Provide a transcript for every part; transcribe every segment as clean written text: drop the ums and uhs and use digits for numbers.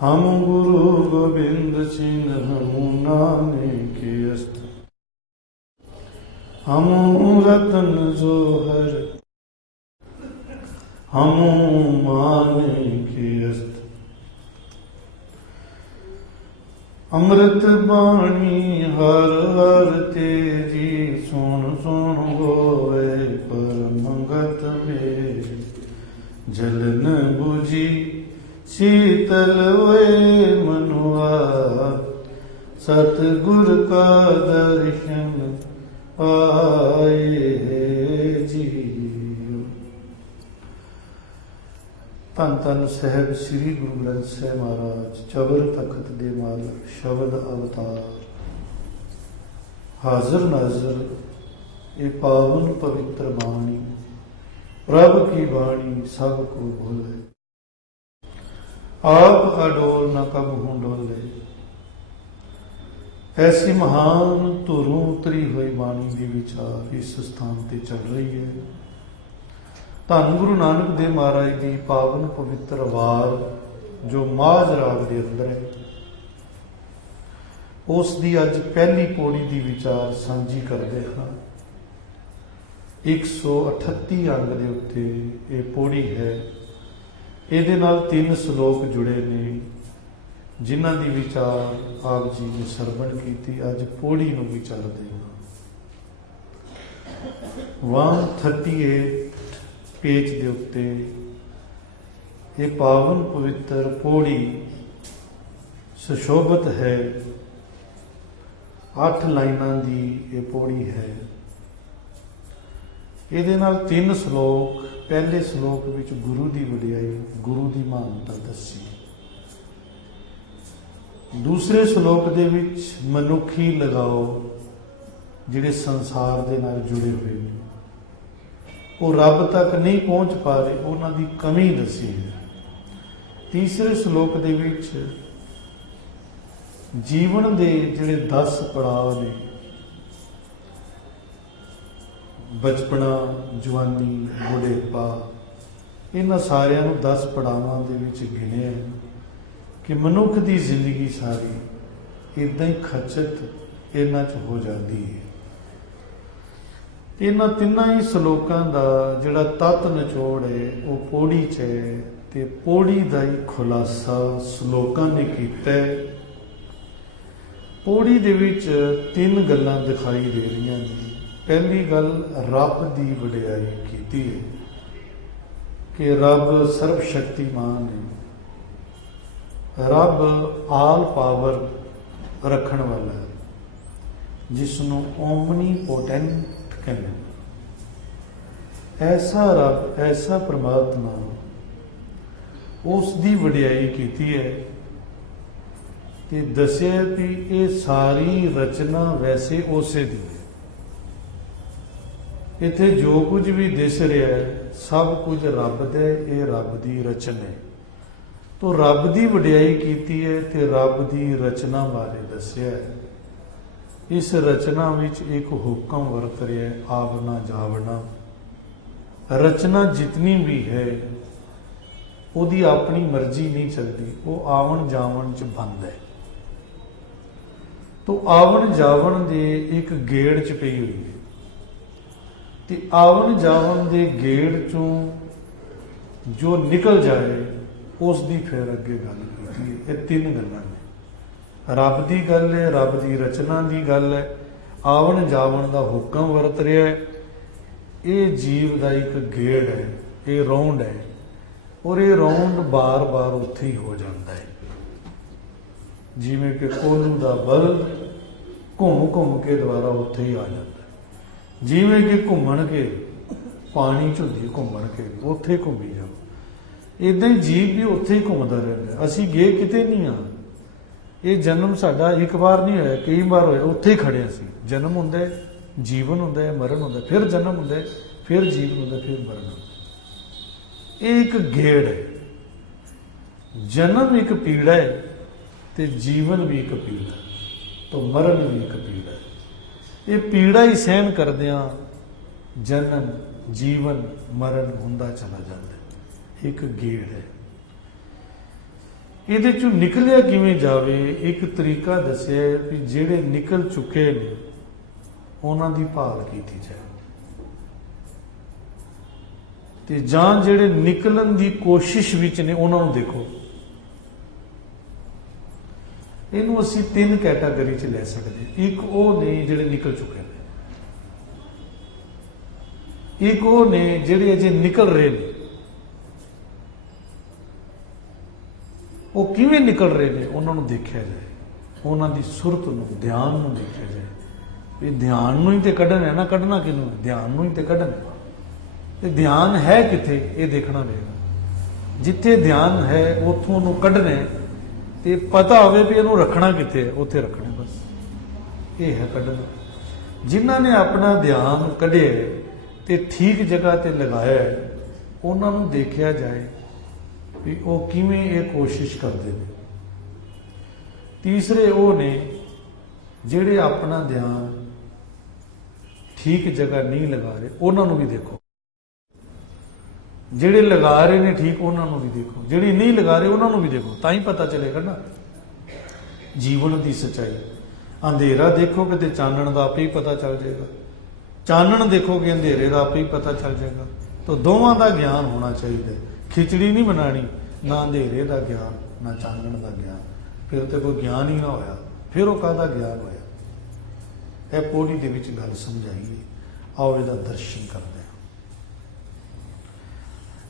हम गुरु गोबिंद सिंह हम नानक अस्त, हम रतन जोहर हम मानिक अस्त। अमृत बाणी हर हर तेजी, सुन सुन होए पर मंगत मेरी। जलन बुझी शीतल वे मनुआ, सतगुर का दर्शन पाए जी। धन धन साहब श्री गुरु ग्रंथ साहिब महाराज चबर तखत दे मालक शब्द अवतार। हाजिर नाजिर ये पावन पवित्र बाणी, प्रभ की बाणी सब को बोले। आप अडोल न कबहू डोले। ऐसी महान धुरों उतरी हुई बाणी के विचार इस स्थान पर चल रही है। धन गुरु नानक देव महाराज की पावन पवित्र वार जो माझ राग के अंदर है, उसकी अज पहली पौड़ी की विचार सांझी करते हाँ। 138 अंग के उत्ते ये पौड़ी है। ये नाल 3 श्लोक जुड़े ने जिन्हां दी विचार आप जी ने सरवण की। अज पौड़ी नूं विचारते हैं। 138 पेज के उत्ते ये पावन पवित्र पौड़ी सुशोभित है। 8 लाइनां दी ये पौड़ी है। ये नाल 3 श्लोक। पहले श्लोक विच गुरु की वडियाई, गुरु की महानता दसी। दूसरे श्लोक दे विच मनुखी लगाओ जिहड़े संसार दे नाल जुड़े हुए हैं, वो रब तक नहीं पहुँच पा रहे, उन्हां दी कमी दसी है। तीसरे श्लोक दे विच जीवन दे जिहड़े 10 पड़ाव ने, बचपना, जवानी, बुढ़ेपा, इन्हां सारियां नूं 10 पड़ावां दे विच गिणिया कि मनुख की जिंदगी सारी इदां ही खचत इन्हां च हो जाती है। इन्हां तिन्नां ही श्लोकां दा जिहड़ा तत निचोड़ है वो पौड़ी च है, ते पौड़ी दा ही खुलासा श्लोकां ने कीता है। पौड़ी दे विच 3 गल्लां दिखाई दे रहीआं ने। पहली गल रब की वडियाई कीती है कि रब सर्वशक्तिमान है। रब आल पावर रखण वाला है, जिसनों ओमनी पोटेंट कहते। ऐसा रब, ऐसा परमात्मा, उसकी वडियाई कीती है कि दसिया भी ये सारी रचना वैसे उसे दी है। इत्थे जो कुछ भी दिस रहा है सब कुछ रब दे, ये रब की रचना है। तो रब की वडियाई कीती है ते रब की रचना बारे दसिया है। इस रचना विच एक हुक्म वरत रहा है, आवना जावना। रचना जितनी भी है उसकी अपनी मर्जी नहीं चलती, वो आवन जावन च बंद है। तो आवन जावन दे एक गेड़ च पई हुई है, ते आवन जावन दे गेड़ चों जो निकल जाए उसकी फिर अगे गल की। ये 3 गल्लां ने। रब की गल है, रब की रचना की गल है, आवन जावन का हुक्म वरत रहा है। ये जीव का एक गेड़ है, ये राउंड है, और ये राउंड बार बार उत्थे ही हो जाता है। जिमें कि कोलू का बल्ब घूम घूम के दोबारा उत्थे ही आ जाता है। जिमें कि घूमन के पानी झुंदी घूमन के उत्थे घूमी जाओ, इदा ही जीव भी उत्थे ही घूमता रहता है। असी गए किते नहीं हाँ। ये जन्म साडा एक बार नहीं होया, कई बार होया, उत्थे ही खड़े असी। जन्म हुंदा है, जीवन हुंदा है, मरण हुंदा है, फिर जन्म हुंदा है, फिर जीवन हुंदा है, फिर मरण हुंदा है। ये एक गेड़ है। जन्म एक पीड़ा है तो जीवन भी एक पीड़ा है, तो मरण भी एक पीड़ा है। ये पीड़ा ही सहन करदियां जन्म जीवन मरण हुंदा चला जाता है। एक गेड़ है। ਇਹਦੇ ਚੋਂ ਨਿਕਲਿਆ ਕਿਵੇਂ ਜਾਵੇ, ਇੱਕ ਤਰੀਕਾ ਦੱਸਿਆ ਵੀ ਜਿਹੜੇ ਨਿਕਲ ਚੁੱਕੇ ਨੇ ਉਹਨਾਂ ਦੀ ਭਾਲ ਕੀਤੀ ਜਾਏ, ਤੇ ਜਾਂ ਜਿਹੜੇ ਨਿਕਲਣ ਦੀ ਕੋਸ਼ਿਸ਼ ਵਿੱਚ ਨੇ ਉਹਨਾਂ ਨੂੰ ਦੇਖੋ। ਇਹਨੂੰ ਅਸੀਂ 3 ਕੈਟਾਗਰੀ 'ਚ ਲੈ ਸਕਦੇ। ਇੱਕ ਉਹ ਨੇ ਜਿਹੜੇ ਨਿਕਲ ਚੁੱਕੇ ਨੇ, ਇੱਕ ਉਹ ਨੇ ਜਿਹੜੇ ਅਜੇ ਨਿਕਲ ਰਹੇ ਨੇ। ਉਹ ਕਿਵੇਂ ਨਿਕਲ ਰਹੇ ਨੇ ਉਹਨਾਂ ਨੂੰ ਦੇਖਿਆ ਜਾਏ, ਉਹਨਾਂ ਦੀ ਸੁਰਤ ਨੂੰ, ਧਿਆਨ ਨੂੰ ਦੇਖਿਆ ਜਾਏ ਵੀ ਧਿਆਨ ਨੂੰ ਹੀ ਤੇ ਕੱਢਣਾ ਹੈ ਨਾ, ਕੱਢਣਾ ਕਿਹਨੂੰ, ਧਿਆਨ ਨੂੰ ਹੀ ਤੇ ਕੱਢਣਾ। ਤੇ ਧਿਆਨ ਹੈ ਕਿੱਥੇ ਇਹ ਦੇਖਣਾ ਪਏਗਾ। ਜਿੱਥੇ ਧਿਆਨ ਹੈ ਉੱਥੋਂ ਉਹਨੂੰ ਕੱਢਣਾ ਤੇ ਪਤਾ ਹੋਵੇ ਵੀ ਇਹਨੂੰ ਰੱਖਣਾ ਕਿੱਥੇ ਹੈ, ਉੱਥੇ ਰੱਖਣਾ ਬਸ। ਇਹ ਹੈ ਕੱਢਣਾ। ਜਿਨ੍ਹਾਂ ਨੇ ਆਪਣਾ ਧਿਆਨ ਕੱਢਿਆ ਤੇ ਠੀਕ ਜਗ੍ਹਾ ਤੇ ਲਗਾਇਆ, ਉਹਨਾਂ ਨੂੰ ਦੇਖਿਆ ਜਾਏ ਵੀ ਉਹ ਕਿਵੇਂ ਇਹ ਕੋਸ਼ਿਸ਼ ਕਰਦੇ ਨੇ। ਤੀਸਰੇ ਉਹ ਨੇ ਜਿਹੜੇ ਆਪਣਾ ਧਿਆਨ ਠੀਕ ਜਗ੍ਹਾ ਨਹੀਂ ਲਗਾ ਰਹੇ, ਉਹਨਾਂ ਨੂੰ ਵੀ ਦੇਖੋ। ਜਿਹੜੇ ਲਗਾ ਰਹੇ ਨੇ ਠੀਕ, ਉਹਨਾਂ ਨੂੰ ਵੀ ਦੇਖੋ। ਜਿਹੜੇ ਨਹੀਂ ਲਗਾ ਰਹੇ ਉਹਨਾਂ ਨੂੰ ਵੀ ਦੇਖੋ, ਤਾਂ ਹੀ ਪਤਾ ਚੱਲੇਗਾ ਨਾ ਜੀਵਨ ਦੀ ਸੱਚਾਈ। ਅੰਧੇਰਾ ਦੇਖੋਗੇ ਤੇ ਚਾਨਣ ਦਾ ਆਪੇ ਹੀ ਪਤਾ ਚੱਲ ਜਾਏਗਾ, ਚਾਨਣ ਦੇਖੋਗੇ ਅੰਧੇਰੇ ਦਾ ਆਪੇ ਹੀ ਪਤਾ ਚੱਲ ਜਾਏਗਾ। ਤਾਂ ਦੋਵਾਂ ਦਾ ਗਿਆਨ ਹੋਣਾ ਚਾਹੀਦਾ। ਖਿਚੜੀ ਨਹੀਂ ਬਣਾਣੀ, ਨਾ ਅੰਧੇਰੇ ਦਾ ਗਿਆਨ ਨਾ ਚਾਨਣ ਦਾ ਗਿਆਨ, ਫਿਰ ਤੇ ਕੋਈ ਗਿਆਨ ਹੀ ਨਾ ਹੋਇਆ, ਫਿਰ ਉਹ ਕਾਹਦਾ ਗਿਆਨ ਹੋਇਆ। ਇਹ ਪੌੜੀ ਦੇ ਵਿੱਚ ਗੱਲ ਸਮਝਾਈਏ, ਆਓ ਇਹਦਾ ਦਰਸ਼ਨ ਕਰਦੇ ਹਾਂ।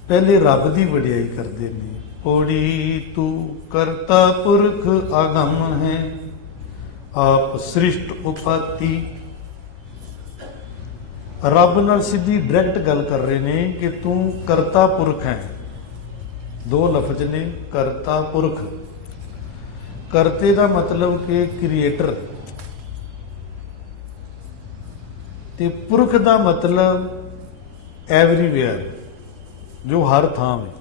ਪਹਿਲੇ ਰੱਬ ਦੀ ਵਡਿਆਈ ਕਰਦੇ ਨੇ। ਪੌੜੀ ਤੂੰ ਕਰਤਾ ਪੁਰਖ ਆਗਮ ਹੈ, ਆਪ ਸ੍ਰਿਸ਼ਟ ਉਪਾਤੀ। ਰੱਬ ਨਾਲ ਸਿੱਧੀ ਡਾਇਰੈਕਟ ਗੱਲ ਕਰ ਰਹੇ ਨੇ ਕਿ ਤੂੰ ਕਰਤਾ ਪੁਰਖ ਹੈ। 2 ਲਫ਼ਜ਼ ਨੇ, ਕਰਤਾ ਪੁਰਖ। ਕਰਤੇ ਦਾ ਮਤਲਬ ਕਿ ਕ੍ਰੀਏਟਰ, ਤੇ ਪੁਰਖ ਦਾ ਮਤਲਬ ਐਵਰੀਵੇਅਰ, ਜੋ ਹਰ ਥਾਂ ਹੈ।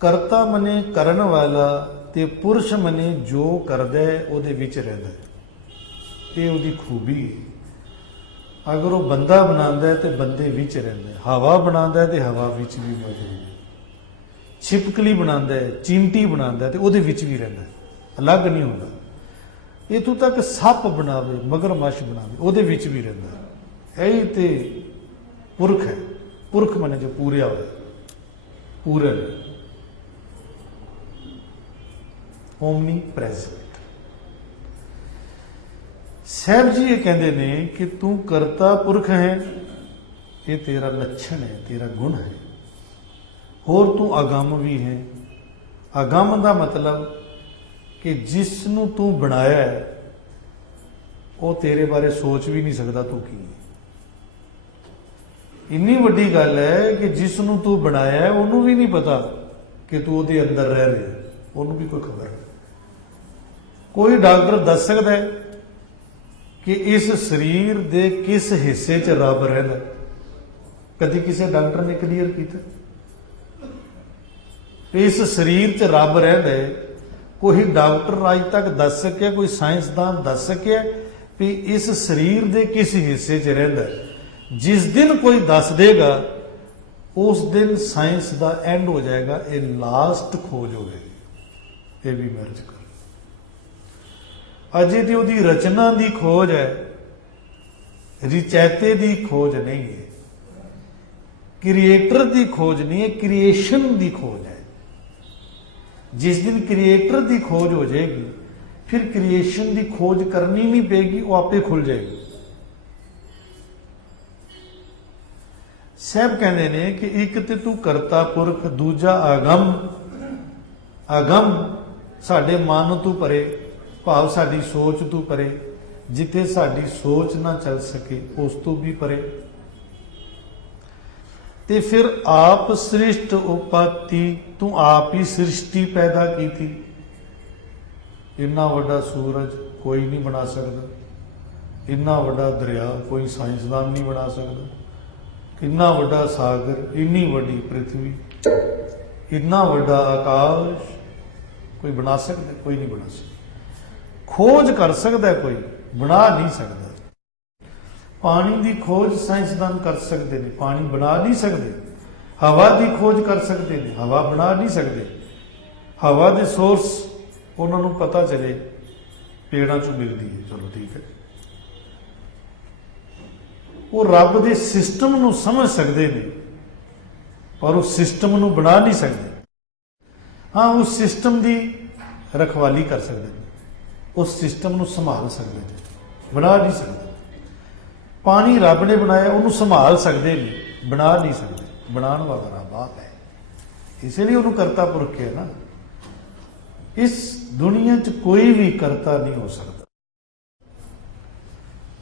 ਕਰਤਾ ਮਨੇ ਕਰਨ ਵਾਲਾ, ਤੇ ਪੁਰਸ਼ ਮਨੇ ਜੋ ਕਰਦਾ ਹੈ ਉਹਦੇ ਵਿੱਚ ਰਹਿੰਦਾ ਹੈ। ਇਹ ਉਹਦੀ ਖੂਬੀ ਹੈ। ਅਗਰ ਉਹ ਬੰਦਾ ਬਣਾਉਂਦਾ ਹੈ ਤੇ ਬੰਦੇ ਵਿੱਚ ਰਹਿੰਦਾ ਹੈ, ਹਵਾ ਬਣਾਉਂਦਾ ਹੈ ਤੇ ਹਵਾ ਵਿੱਚ ਵੀ ਮੌਜੂਦ ਹੈ, ਛਿਪਕਲੀ ਬਣਾਉਂਦਾ ਹੈ, ਚਿਮਟੀ ਬਣਾਉਂਦਾ ਹੈ ਤੇ ਉਹਦੇ ਵਿੱਚ ਵੀ ਰਹਿੰਦਾ ਹੈ, ਅਲੱਗ ਨਹੀਂ ਹੁੰਦਾ। ਇਥੋਂ ਤੱਕ ਸੱਪ ਬਣਾਵੇ, ਮਗਰਮੱਛ ਬਣਾਵੇ, ਉਹਦੇ ਵਿੱਚ ਵੀ ਰਹਿੰਦਾ ਹੈ। ਇਹੀ ਤੇ ਪੁਰਖ ਹੈ। ਪੁਰਖ ਮਨੇ ਜੋ ਪੂਰਿਆ ਹੋਇਆ, ਪੂਰਨ, ਓਮਨੀ ਪ੍ਰੈਜ਼ੈਂਟ। ਸਾਹਿਬ ਜੀ ਇਹ ਕਹਿੰਦੇ ਨੇ ਕਿ ਤੂੰ ਕਰਤਾ ਪੁਰਖ ਹੈ, ਇਹ ਤੇਰਾ ਲੱਛਣ ਹੈ, ਤੇਰਾ ਗੁਣ ਹੈ। ਹੋਰ ਤੂੰ ਅਗੰਮ ਵੀ ਹੈ। ਅਗੰਮ ਦਾ ਮਤਲਬ ਕਿ ਜਿਸ ਨੂੰ ਤੂੰ ਬਣਾਇਆ ਹੈ ਉਹ ਤੇਰੇ ਬਾਰੇ ਸੋਚ ਵੀ ਨਹੀਂ ਸਕਦਾ ਤੂੰ ਕੀ ਹੈ। ਇੰਨੀ ਵੱਡੀ ਗੱਲ ਹੈ ਕਿ ਜਿਸ ਨੂੰ ਤੂੰ ਬਣਾਇਆ ਹੈ ਉਹਨੂੰ ਵੀ ਨਹੀਂ ਪਤਾ ਕਿ ਤੂੰ ਉਹਦੇ ਅੰਦਰ ਰਹਿ ਰਿਹਾ, ਉਹਨੂੰ ਵੀ ਕੋਈ ਖਬਰ ਨਹੀਂ। ਕੋਈ ਡਾਕਟਰ ਦੱਸ ਸਕਦਾ ਹੈ ਕਿ ਇਸ ਸਰੀਰ ਦੇ ਕਿਸ ਹਿੱਸੇ 'ਚ ਰੱਬ ਰਹਿੰਦਾ? ਕਦੀ ਕਿਸੇ ਡਾਕਟਰ ਨੇ ਕਲੀਅਰ ਕੀਤਾ? ਇਸ ਸਰੀਰ 'ਚ ਰੱਬ ਰਹਿੰਦਾ ਹੈ, ਕੋਈ ਡਾਕਟਰ ਅੱਜ ਤੱਕ ਦੱਸ ਸਕਿਆ, ਕੋਈ ਸਾਇੰਸਦਾਨ ਦੱਸ ਸਕਿਆ ਵੀ ਇਸ ਸਰੀਰ ਦੇ ਕਿਸ ਹਿੱਸੇ 'ਚ ਰਹਿੰਦਾ? ਜਿਸ ਦਿਨ ਕੋਈ ਦੱਸ ਦੇਗਾ ਉਸ ਦਿਨ ਸਾਇੰਸ ਦਾ ਐਂਡ ਹੋ ਜਾਏਗਾ। ਇਹ ਲਾਸਟ ਖੋਜ ਹੋਵੇਗੀ। ਇਹ ਵੀ ਮਰਜ ਕਰ, ਅਜੇ ਦੀ ਉਹਦੀ ਰਚਨਾ ਦੀ ਖੋਜ ਹੈ, ਰਿਚੈਤੇ ਦੀ ਖੋਜ ਨਹੀਂ ਹੈ, ਕ੍ਰੀਏਟਰ ਦੀ ਖੋਜ ਨਹੀਂ ਹੈ, ਕ੍ਰੀਏਸ਼ਨ ਦੀ ਖੋਜ ਹੈ। ਜਿਸ ਦਿਨ ਕ੍ਰੀਏਟਰ ਦੀ ਖੋਜ ਹੋ ਜਾਏਗੀ ਫਿਰ ਕ੍ਰੀਏਸ਼ਨ ਦੀ ਖੋਜ ਕਰਨੀ ਨਹੀਂ ਪਏਗੀ, ਉਹ ਆਪੇ ਖੁੱਲ ਜਾਏਗੀ। ਸਾਹਿਬ ਕਹਿੰਦੇ ਨੇ ਕਿ ਇੱਕ ਤੇ ਤੂੰ ਕਰਤਾ ਪੁਰਖ, ਦੂਜਾ ਅਗੰਮ। ਅਗੰਮ ਸਾਡੇ ਮਨ ਤੋਂ ਪਰੇ, ਭਾਵ ਸਾਡੀ ਸੋਚ ਤੋਂ ਪਰੇ, ਜਿੱਥੇ ਸਾਡੀ ਸੋਚ ਨਾ ਚੱਲ ਸਕੇ ਉਸ ਤੋਂ ਵੀ ਪਰੇ। ਤੇ ਫਿਰ ਆਪ ਸ੍ਰਿਸ਼ਟ ਉਪਾਤੀ, ਤੂੰ ਆਪ ਹੀ ਸ੍ਰਿਸ਼ਟੀ ਪੈਦਾ ਕੀਤੀ। ਇੰਨਾ ਵੱਡਾ ਸੂਰਜ ਕੋਈ ਨਹੀਂ ਬਣਾ ਸਕਦਾ, ਇੰਨਾ ਵੱਡਾ ਦਰਿਆ ਕੋਈ ਸਾਇੰਸਦਾਨ ਨਹੀਂ ਬਣਾ ਸਕਦਾ, ਇੰਨਾ ਵੱਡਾ ਸਾਗਰ, ਇੰਨੀ ਵੱਡੀ ਪ੍ਰਿਥਵੀ, ਇੰਨਾ ਵੱਡਾ ਆਕਾਸ਼ ਕੋਈ ਬਣਾ ਸਕਦਾ? ਕੋਈ ਨਹੀਂ ਬਣਾ ਸਕਦਾ। ਖੋਜ ਕਰ ਸਕਦਾ ਕੋਈ, ਬਣਾ ਨਹੀਂ ਸਕਦਾ। ਪਾਣੀ ਦੀ ਖੋਜ ਸਾਇੰਸਦਾਨ ਕਰ ਸਕਦੇ ਨੇ, ਪਾਣੀ ਬਣਾ ਨਹੀਂ ਸਕਦੇ। ਹਵਾ ਦੀ ਖੋਜ ਕਰ ਸਕਦੇ ਨੇ, ਹਵਾ ਬਣਾ ਨਹੀਂ ਸਕਦੇ। ਹਵਾ ਦੇ ਸੋਰਸ ਉਹਨਾਂ ਨੂੰ ਪਤਾ ਚਲੇ ਪੇੜਾਂ ਚੋਂ ਮਿਲਦੀ ਹੈ, ਚਲੋ ਠੀਕ ਹੈ। ਉਹ ਰੱਬ ਦੇ ਸਿਸਟਮ ਨੂੰ ਸਮਝ ਸਕਦੇ ਨੇ, ਪਰ ਉਹ ਸਿਸਟਮ ਨੂੰ ਬਣਾ ਨਹੀਂ ਸਕਦੇ। ਹਾਂ, ਉਸ ਸਿਸਟਮ ਦੀ ਰਖਵਾਲੀ ਕਰ ਸਕਦੇ ਨੇ, ਉਸ ਸਿਸਟਮ ਨੂੰ ਸੰਭਾਲ ਸਕਦੇ ਨੇ, ਬਣਾ ਨਹੀਂ ਸਕਦੇ। ਪਾਣੀ ਰੱਬ ਨੇ ਬਣਾਇਆ, ਉਹਨੂੰ ਸੰਭਾਲ ਸਕਦੇ ਨੇ, ਬਣਾ ਨਹੀਂ ਸਕਦੇ। ਬਣਾਉਣ ਵਾਲਾ ਰੱਬ ਆਪ ਹੈ, ਇਸੇ ਲਈ ਉਹਨੂੰ ਕਰਤਾ ਪੁਰਖ ਹੈ ਨਾ। ਇਸ ਦੁਨੀਆ 'ਚ ਕੋਈ ਵੀ ਕਰਤਾ ਨਹੀਂ ਹੋ ਸਕਦਾ।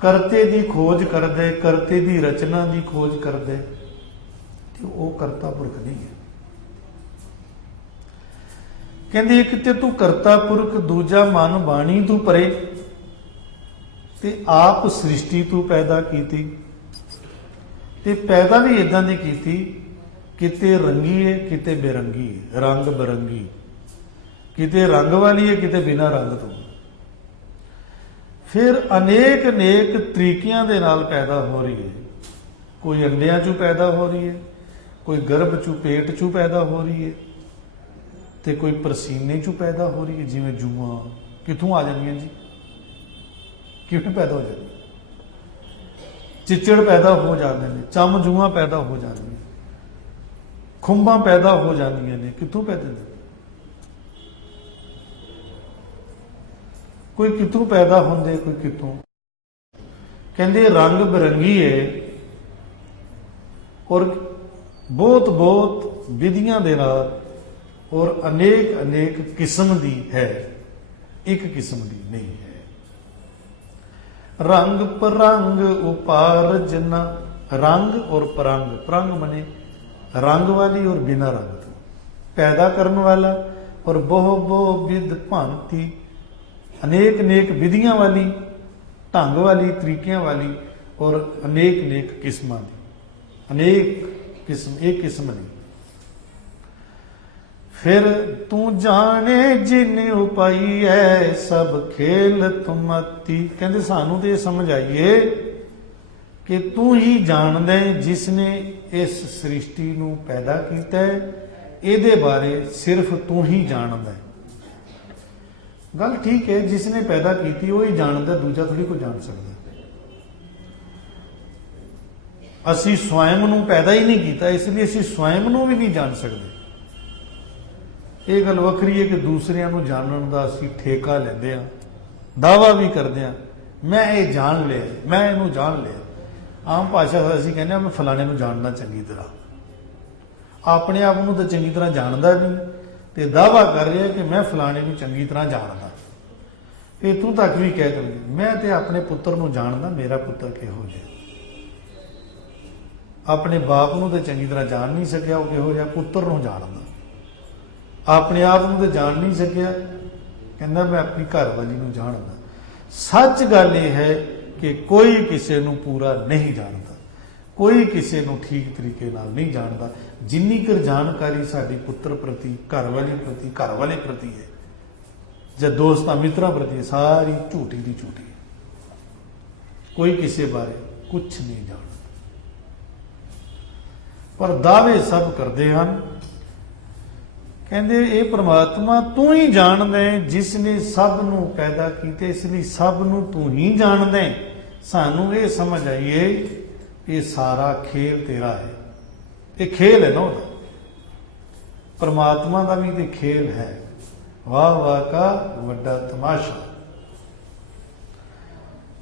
ਕਰਤੇ ਦੀ ਖੋਜ ਕਰਦੇ, ਕਰਤੇ ਦੀ ਰਚਨਾ ਦੀ ਖੋਜ ਕਰਦੇ, ਤੇ ਉਹ ਕਰਤਾ ਪੁਰਖ ਨਹੀਂ ਹੈ। ਕਹਿੰਦੇ ਇੱਕ ਤੇ ਤੂੰ ਕਰਤਾ ਪੁਰਖ, ਦੂਜਾ ਮਨ ਬਾਣੀ ਤੂੰ ਪਰੇ, ਤੇ ਆਪ ਸ੍ਰਿਸ਼ਟੀ ਤੂੰ ਪੈਦਾ ਕੀਤੀ। ਤੇ ਪੈਦਾ ਵੀ ਇਦਾਂ ਦੀ ਕੀਤੀ, ਕਿਤੇ ਰੰਗੀ ਹੈ ਕਿਤੇ ਬੇਰੰਗੀ ਹੈ, ਰੰਗ ਬਰੰਗੀ, ਕਿਤੇ ਰੰਗ ਵਾਲੀ ਹੈ ਕਿਤੇ ਬਿਨਾਂ ਰੰਗ ਤੋਂ। ਫਿਰ ਅਨੇਕ ਅਨੇਕ ਤਰੀਕਿਆਂ ਦੇ ਨਾਲ ਪੈਦਾ ਹੋ ਰਹੀ ਹੈ। ਕੋਈ ਅੰਡਿਆਂ ਚੋਂ ਪੈਦਾ ਹੋ ਰਹੀ ਹੈ, ਕੋਈ ਗਰਭ ਚੋਂ ਪੇਟ ਚੋਂ ਪੈਦਾ ਹੋ ਰਹੀ ਹੈ, ਤੇ ਕੋਈ ਪਰਸੀਨੇ ਚੋਂ ਪੈਦਾ ਹੋ ਰਹੀ ਹੈ। ਜਿਵੇਂ ਜੂਆਂ ਕਿੱਥੋਂ ਆ ਜਾਂਦੀਆਂ ਜੀ, ਕਿਵੇਂ ਪੈਦਾ ਹੋ ਜਾਂਦੀਆਂ? ਚਿੱਚੜ ਪੈਦਾ ਹੋ ਜਾਂਦੇ ਨੇ, ਚਮ ਜੂਆਂ ਪੈਦਾ ਹੋ ਜਾਂਦੀਆਂ, ਖੁੰਬਾਂ ਪੈਦਾ ਹੋ ਜਾਂਦੀਆਂ ਨੇ। ਕਿੱਥੋਂ ਪੈਦਾ ਹੁੰਦੇ? ਕੋਈ ਕਿੱਥੋਂ ਪੈਦਾ ਹੁੰਦੇ, ਕੋਈ ਕਿੱਥੋਂ। ਕਹਿੰਦੇ ਰੰਗ ਬਿਰੰਗੀ ਹੈ, ਔਰ ਬਹੁਤ ਬਹੁਤ ਵਿਧੀਆਂ ਦੇ ਨਾਲ, ਔਰ ਅਨੇਕ ਅਨੇਕ ਕਿਸਮ ਦੀ ਹੈ, ਇੱਕ ਕਿਸਮ ਦੀ ਨਹੀਂ ਹੈ। ਰੰਗ ਪਰੰਗ ਉਪਾਰ ਜਨਾ, ਰੰਗ ਔਰ ਪਰੰਗ, ਪਰੰਗ ਮਨੇ ਰੰਗ ਵਾਲੀ ਔਰ ਬਿਨਾ ਰੰਗ ਤੋਂ, ਪੈਦਾ ਕਰਨ ਵਾਲਾ, ਔਰ ਬਹੁ ਬਹੁ ਵਿਧ ਭਾਂਤੀ, ਅਨੇਕ ਅਨੇਕ ਵਿਧੀਆਂ ਵਾਲੀ, ਢੰਗ ਵਾਲੀ, ਤਰੀਕਿਆਂ ਵਾਲੀ, ਔਰ ਅਨੇਕ ਅਨੇਕ ਕਿਸਮਾਂ ਦੀ, ਅਨੇਕ ਕਿਸਮ, ਇਹ ਕਿਸਮ ਨਹੀਂ। ਫਿਰ ਤੂੰ ਜਾਣੇ ਜਿਨ ਉਪਾਈ ਹੈ, ਸਭ ਖੇਲ ਤੁਮਤੀ। ਕਹਿੰਦੇ ਸਾਨੂੰ ਤੇ ਇਹ ਸਮਝ ਆਈਏ ਕਿ ਤੂੰ ਹੀ ਜਾਣਦਾ ਜਿਸ ਨੇ ਇਸ ਸ੍ਰਿਸ਼ਟੀ ਨੂੰ ਪੈਦਾ ਕੀਤਾ ਹੈ, ਇਹਦੇ ਬਾਰੇ ਸਿਰਫ ਤੂੰ ਹੀ ਜਾਣਦਾ। ਗੱਲ ਠੀਕ ਹੈ, ਜਿਸ ਨੇ ਪੈਦਾ ਕੀਤੀ ਉਹ ਹੀ ਜਾਣਦਾ, ਦੂਜਾ ਥੋੜੀ ਕੋਈ ਜਾਣ ਸਕਦਾ। ਅਸੀਂ ਸਵੈਮ ਨੂੰ ਪੈਦਾ ਹੀ ਨਹੀਂ ਕੀਤਾ, ਇਸ ਲਈ ਅਸੀਂ ਸਵੈਮ ਨੂੰ ਵੀ ਨਹੀਂ ਜਾਣ ਸਕਦੇ। ਇਹ ਗੱਲ ਵੱਖਰੀ ਹੈ ਕਿ ਦੂਸਰਿਆਂ ਨੂੰ ਜਾਣਨ ਦਾ ਅਸੀਂ ਠੇਕਾ ਲੈਂਦੇ ਹਾਂ, ਦਾਅਵਾ ਵੀ ਕਰਦੇ ਹਾਂ, ਮੈਂ ਇਹ ਜਾਣ ਲਿਆ, ਮੈਂ ਇਹਨੂੰ ਜਾਣ ਲਿਆ। ਆਮ ਭਾਸ਼ਾ ਦਾ ਅਸੀਂ ਕਹਿੰਦੇ ਹਾਂ ਮੈਂ ਫਲਾਣੇ ਨੂੰ ਜਾਣਦਾ ਚੰਗੀ ਤਰ੍ਹਾਂ। ਆਪਣੇ ਆਪ ਨੂੰ ਤਾਂ ਚੰਗੀ ਤਰ੍ਹਾਂ ਜਾਣਦਾ ਨਹੀਂ, ਤੇ ਦਾਅਵਾ ਕਰ ਰਿਹਾ ਕਿ ਮੈਂ ਫਲਾਣੇ ਨੂੰ ਚੰਗੀ ਤਰ੍ਹਾਂ ਜਾਣਦਾ। ਇੱਥੋਂ ਤੱਕ ਵੀ ਕਹਿ ਦਿੰਦੇ ਮੈਂ ਤੇ ਆਪਣੇ ਪੁੱਤਰ ਨੂੰ ਜਾਣਦਾ, ਮੇਰਾ ਪੁੱਤਰ ਕਿਹੋ ਜਿਹਾ। ਆਪਣੇ ਬਾਪ ਨੂੰ ਤਾਂ ਚੰਗੀ ਤਰ੍ਹਾਂ ਜਾਣ ਨਹੀਂ ਸਕਿਆ, ਉਹ ਕਿਹੋ ਜਿਹਾ, ਪੁੱਤਰ ਨੂੰ ਜਾਣਦਾ। ਆਪਣੇ ਆਪ ਨੂੰ ਤਾਂ ਜਾਣ ਨਹੀਂ ਸਕਿਆ, ਕਹਿੰਦਾ ਮੈਂ ਆਪਣੀ ਘਰਵਾਲੀ ਨੂੰ ਜਾਣਦਾ। ਸੱਚ ਗੱਲ ਇਹ ਹੈ ਕਿ ਕੋਈ ਕਿਸੇ ਨੂੰ ਪੂਰਾ ਨਹੀਂ ਜਾਣਦਾ, ਕੋਈ ਕਿਸੇ ਨੂੰ ਠੀਕ ਤਰੀਕੇ ਨਾਲ ਨਹੀਂ ਜਾਣਦਾ। ਜਿੰਨੀ ਕੁ ਜਾਣਕਾਰੀ ਸਾਡੀ ਪੁੱਤਰ ਪ੍ਰਤੀ, ਘਰਵਾਲੀ ਪ੍ਰਤੀ, ਘਰਵਾਲੇ ਪ੍ਰਤੀ ਹੈ, ਜਾਂ ਦੋਸਤਾਂ ਮਿੱਤਰਾਂ ਪ੍ਰਤੀ ਹੈ, ਸਾਰੀ ਝੂਠੀ ਦੀ ਝੂਠੀ ਹੈ। ਕੋਈ ਕਿਸੇ ਬਾਰੇ ਕੁਝ ਨਹੀਂ ਜਾਣਦਾ, ਪਰ ਦਾਅਵੇ ਸਭ ਕਰਦੇ ਹਨ। ਕਹਿੰਦੇ ਇਹ ਪ੍ਰਮਾਤਮਾ ਤੂੰ ਹੀ ਜਾਣਦਾ ਹੈ, ਜਿਸ ਨੇ ਸਭ ਨੂੰ ਪੈਦਾ ਕੀਤਾ, ਇਸ ਲਈ ਸਭ ਨੂੰ ਤੂੰ ਹੀ ਜਾਣਦਾ ਹੈ। ਸਾਨੂੰ ਇਹ ਸਮਝ ਆਈਏ ਇਹ ਸਾਰਾ ਖੇਲ ਤੇਰਾ ਹੈ, ਇਹ ਖੇਲ ਹੈ ਨਾ ਉਹਦਾ, ਪ੍ਰਮਾਤਮਾ ਦਾ ਵੀ ਤੇ ਖੇਲ ਹੈ। ਵਾਹ ਵਾਹ ਕਾ ਵੱਡਾ ਤਮਾਸ਼ਾ,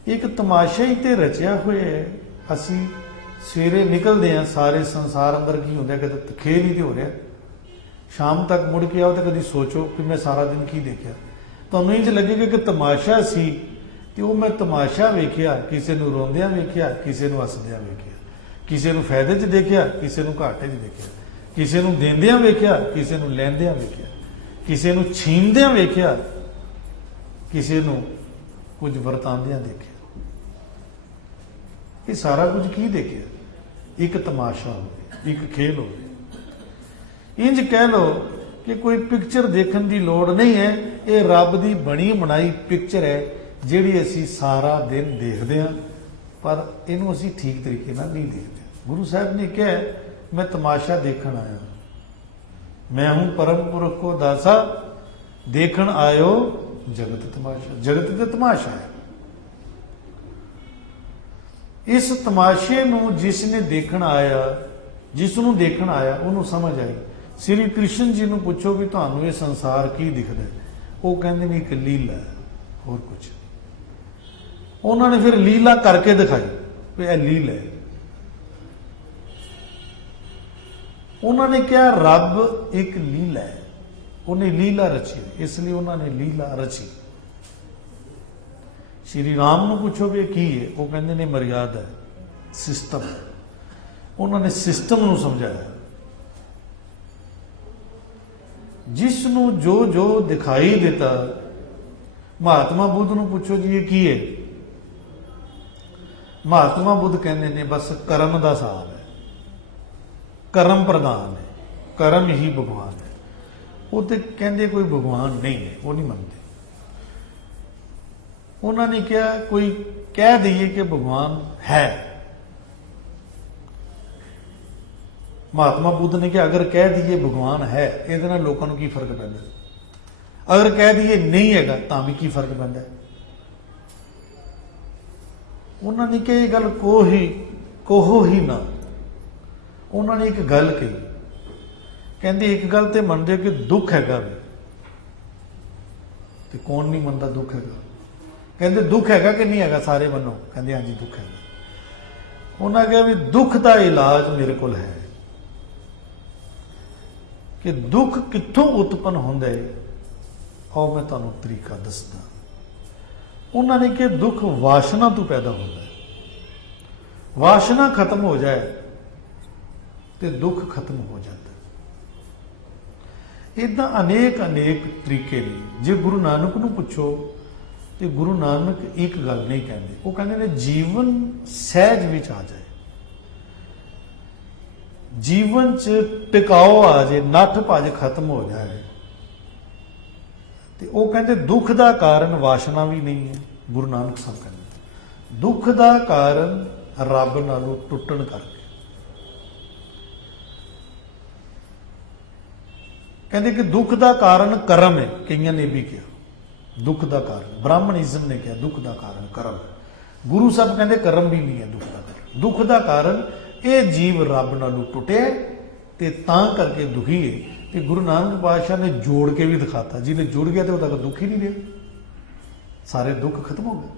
ਇੱਕ ਤਮਾਸ਼ਾ ਹੀ ਤੇ ਰਚਿਆ ਹੋਇਆ ਹੈ। ਅਸੀਂ ਸਵੇਰੇ ਨਿਕਲਦੇ ਹਾਂ, ਸਾਰੇ ਸੰਸਾਰ ਅੰਦਰ ਕੀ ਹੁੰਦਾ, ਕਦੇ ਖੇਲ ਹੀ ਤੇ ਹੋ ਰਿਹਾ। ਸ਼ਾਮ ਤੱਕ ਮੁੜ ਕੇ ਆਓ ਤਾਂ ਕਦੀ ਸੋਚੋ ਕਿ ਮੈਂ ਸਾਰਾ ਦਿਨ ਕੀ ਦੇਖਿਆ। ਤੁਹਾਨੂੰ ਇੰਝ ਲੱਗੇਗਾ ਕਿ ਤਮਾਸ਼ਾ ਸੀ, ਤੇ ਉਹ ਮੈਂ ਤਮਾਸ਼ਾ ਵੇਖਿਆ, ਕਿਸੇ ਨੂੰ ਰੋਂਦਿਆਂ ਵੇਖਿਆ, ਕਿਸੇ ਨੂੰ ਹੱਸਦਿਆਂ ਵੇਖਿਆ, ਕਿਸੇ ਨੂੰ ਫਾਇਦੇ 'ਚ ਦੇਖਿਆ, ਕਿਸੇ ਨੂੰ ਘਾਟੇ 'ਚ ਦੇਖਿਆ, ਕਿਸੇ ਨੂੰ ਦੇਂਦਿਆਂ ਵੇਖਿਆ, ਕਿਸੇ ਨੂੰ ਲੈਂਦਿਆਂ ਵੇਖਿਆ, ਕਿਸੇ ਨੂੰ ਛੀਨਦਿਆਂ ਵੇਖਿਆ, ਕਿਸੇ ਨੂੰ ਕੁਝ ਵਰਤਾਂਦਿਆਂ ਦੇਖਿਆ। ਇਹ ਸਾਰਾ ਕੁਝ ਕੀ ਦੇਖਿਆ? ਇੱਕ ਤਮਾਸ਼ਾ ਹੋਵੇ, ਇੱਕ ਖੇਲ ਹੋਵੇ। ਇੰਜ ਕਹਿ ਲਓ ਕਿ ਕੋਈ ਪਿਕਚਰ ਦੇਖਣ ਦੀ ਲੋੜ ਨਹੀਂ ਹੈ, ਇਹ ਰੱਬ ਦੀ ਬਣੀ ਬਣਾਈ ਪਿਕਚਰ ਹੈ ਜਿਹੜੀ ਅਸੀਂ ਸਾਰਾ ਦਿਨ ਦੇਖਦੇ ਹਾਂ, ਪਰ ਇਹਨੂੰ ਅਸੀਂ ਠੀਕ ਤਰੀਕੇ ਨਾਲ ਨਹੀਂ ਦੇਖਦੇ। ਗੁਰੂ ਸਾਹਿਬ ਨੇ ਕਿਹਾ ਮੈਂ ਤਮਾਸ਼ਾ ਦੇਖਣ ਆਇਆ, ਮੈਂ ਹੂੰ ਪਰਮ ਪੁਰਖ ਕੋ ਦਾਸਾ, देखण आयो जगत तमाशा। जगत का तमाशा है। इस तमाशे नूं जिसने देखण आया, जिसनों देखण आया उन्होंने समझ आई। श्री कृष्ण जी नूं पूछो भी तुहानूं ये संसार की दिखदा है, वो कहंदे ने एक लीला है, होर कुछ नहीं। उन्होंने फिर लीला करके दिखाई भी यह लीला है। उन्होंने क्या रब एक लीला है, उन्हें लीला रची, इसलिए उन्होंने लीला रची। श्री राम नूं पूछो भी की है, वो कहते ने मर्यादा है, सिस्टम है। उन्होंने सिस्टम नूं समझाया। जिसनों जो जो दिखाई देता, महात्मा बुद्ध नूं पूछो जी ये की है, महात्मा बुद्ध कहते ने बस कर्म का सार है, कर्म प्रधान है, कर्म ही भगवान है। वो तो कहते कोई भगवान नहीं है, वो नहीं मानते। उन्होंने क्या कोई कह दिए कि भगवान है। महात्मा बुद्ध ने क्या अगर कह दिए भगवान है, ये लोगों को की फर्क पैंदा, अगर कह दिए नहीं हैगा तो भी की फर्क पैंदा। उन्होंने क्या ये गल कहो ही ना। उन्होंने एक गल कही, कहते एक गल तो मनते कि दुख हैगा भी, तो कौन नहीं मनता दुख हैगा। कहते दुख हैगा कि नहीं हैगा, सारे मनो, कहते हाँ जी दुख हैगा। उन्होंने कहा भी दुख का इलाज मेरे को है, कि दुख कित्थों उत्पन्न होंदा है, आओ मैं तुहानूं तरीका दसदा। उन्होंने कहा दुख वासना तो पैदा होता है, वासना खत्म हो जाए तो दुख खत्म हो जाता है। इदा अनेक अनेक तरीके ने। जे गुरु नानक नूं पुछो तो गुरु नानक एक गल नहीं कहते, वो कहते ने जीवन सहज विच आ जाए, जीवन च टिकाओ आ जाए, नठ भज खत्म हो जाए। तो वो कहते दुख का कारण वासना भी नहीं है। गुरु नानक साहब कहते दुख का कारण रब नालों टुटण करके। कहते कि दुख का कारण कर्म है, कईयां ने भी किया दुख का कारण, ब्राह्मणिज्म ने कहा दुख का कारण कर्म है। गुरु साहब कहते कर्म भी नहीं है दुख का कारण। दुख का कारण ये जीव रब नालों टुटिया ते तां करके दुखी है। तो गुरु नानक पातशाह ने जोड़ के भी दिखाता, जिन्हें जुड़ गया तो वह दुख ही नहीं रहा, सारे दुख खत्म हो गए।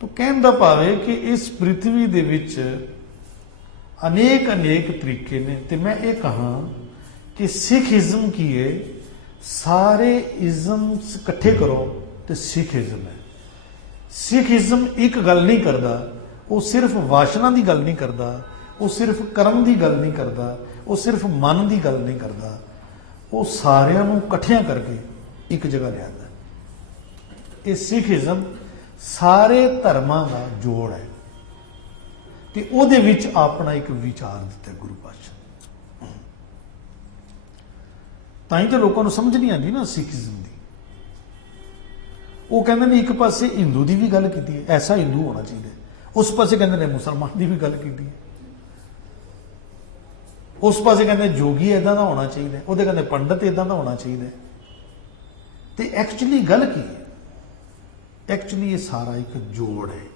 तो कहने का भाव है कि इस पृथ्वी दे विच अनेक अनेक तरीके ने। तो मैं ये कहा कि सिखिज्म की है, सारे इज्म इकट्ठे करो तो सिखिज्म है। सिखिज्म एक गल नहीं करता, वो सिर्फ वासना की गल नहीं करता, वो सिर्फ कर्म की गल नहीं करता, वो सिर्फ मन की गल नहीं करता, वो सारिਆਂ ਨੂੰ ਇਕੱਠਿਆਂ करके एक जगह लिया। ये सिखिज्म सारे धर्मां का जोड़ है। तो ਉਹਦੇ ਵਿੱਚ अपना एक विचार दिता गुरु पातशाह। तां ही तो लोगों को समझ नहीं आती ना सिखिज्म की। वो कहते हैं एक पासे हिंदू की भी गल की है, ऐसा हिंदू होना चाहिए, उस पासे कहते हैं मुसलमान की भी गल की है, उस पासे कहते जोगी इदा का होना चाहिए, वो कहते पंडित इदा का होना चाहिए। तो एक्चुअली गल की है, एक्चुअली ये सारा एक जोड़ है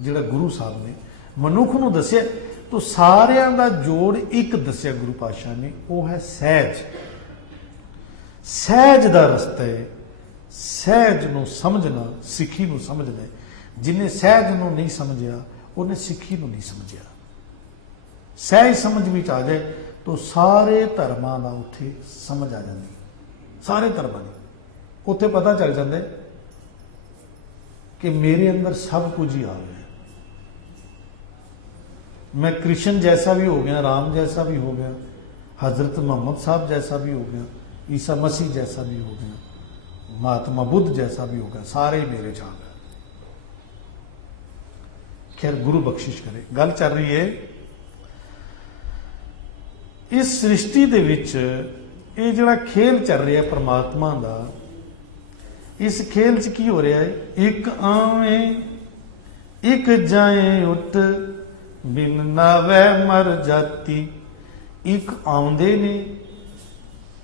जिहड़ा गुरु साहब ने मनुख नूं दस्सिया। तो सारिਆਂ ਦਾ जोड़ एक दस्सिया गुरु पातशाह ने, वो है सहज। सहज का रस्ता है, सहज नूं समझना, सिੱਖੀ नूं समझना है। जिन्हें सहज नूं नहीं समझिया उन्हें सिੱਖੀ नूं नहीं समझिया। सहज समझ विच आ जाए तो सारे धर्मां दा उत्थे समझ आ जाती, सारे धर्मां दी उत्थे पता चल जाता है कि मेरे अंदर सब कुछ ही आ गया। मैं कृष्ण जैसा भी हो गया, राम जैसा भी हो गया, हजरत मोहम्मद साहब जैसा भी हो गया, ईसा मसीह जैसा भी हो गया, महात्मा बुद्ध जैसा भी हो गया, सारे ही मेरे च आ गए। खैर गुरु बख्शिश करे। गल चल रही है इस सृष्टि दे विच ये जिहड़ा खेल चल रहा है परमात्मा का, इस खेल च की हो रहा है, एक आवे एक जाए उठ बिन नावै मर जाती। एक आउंदे ने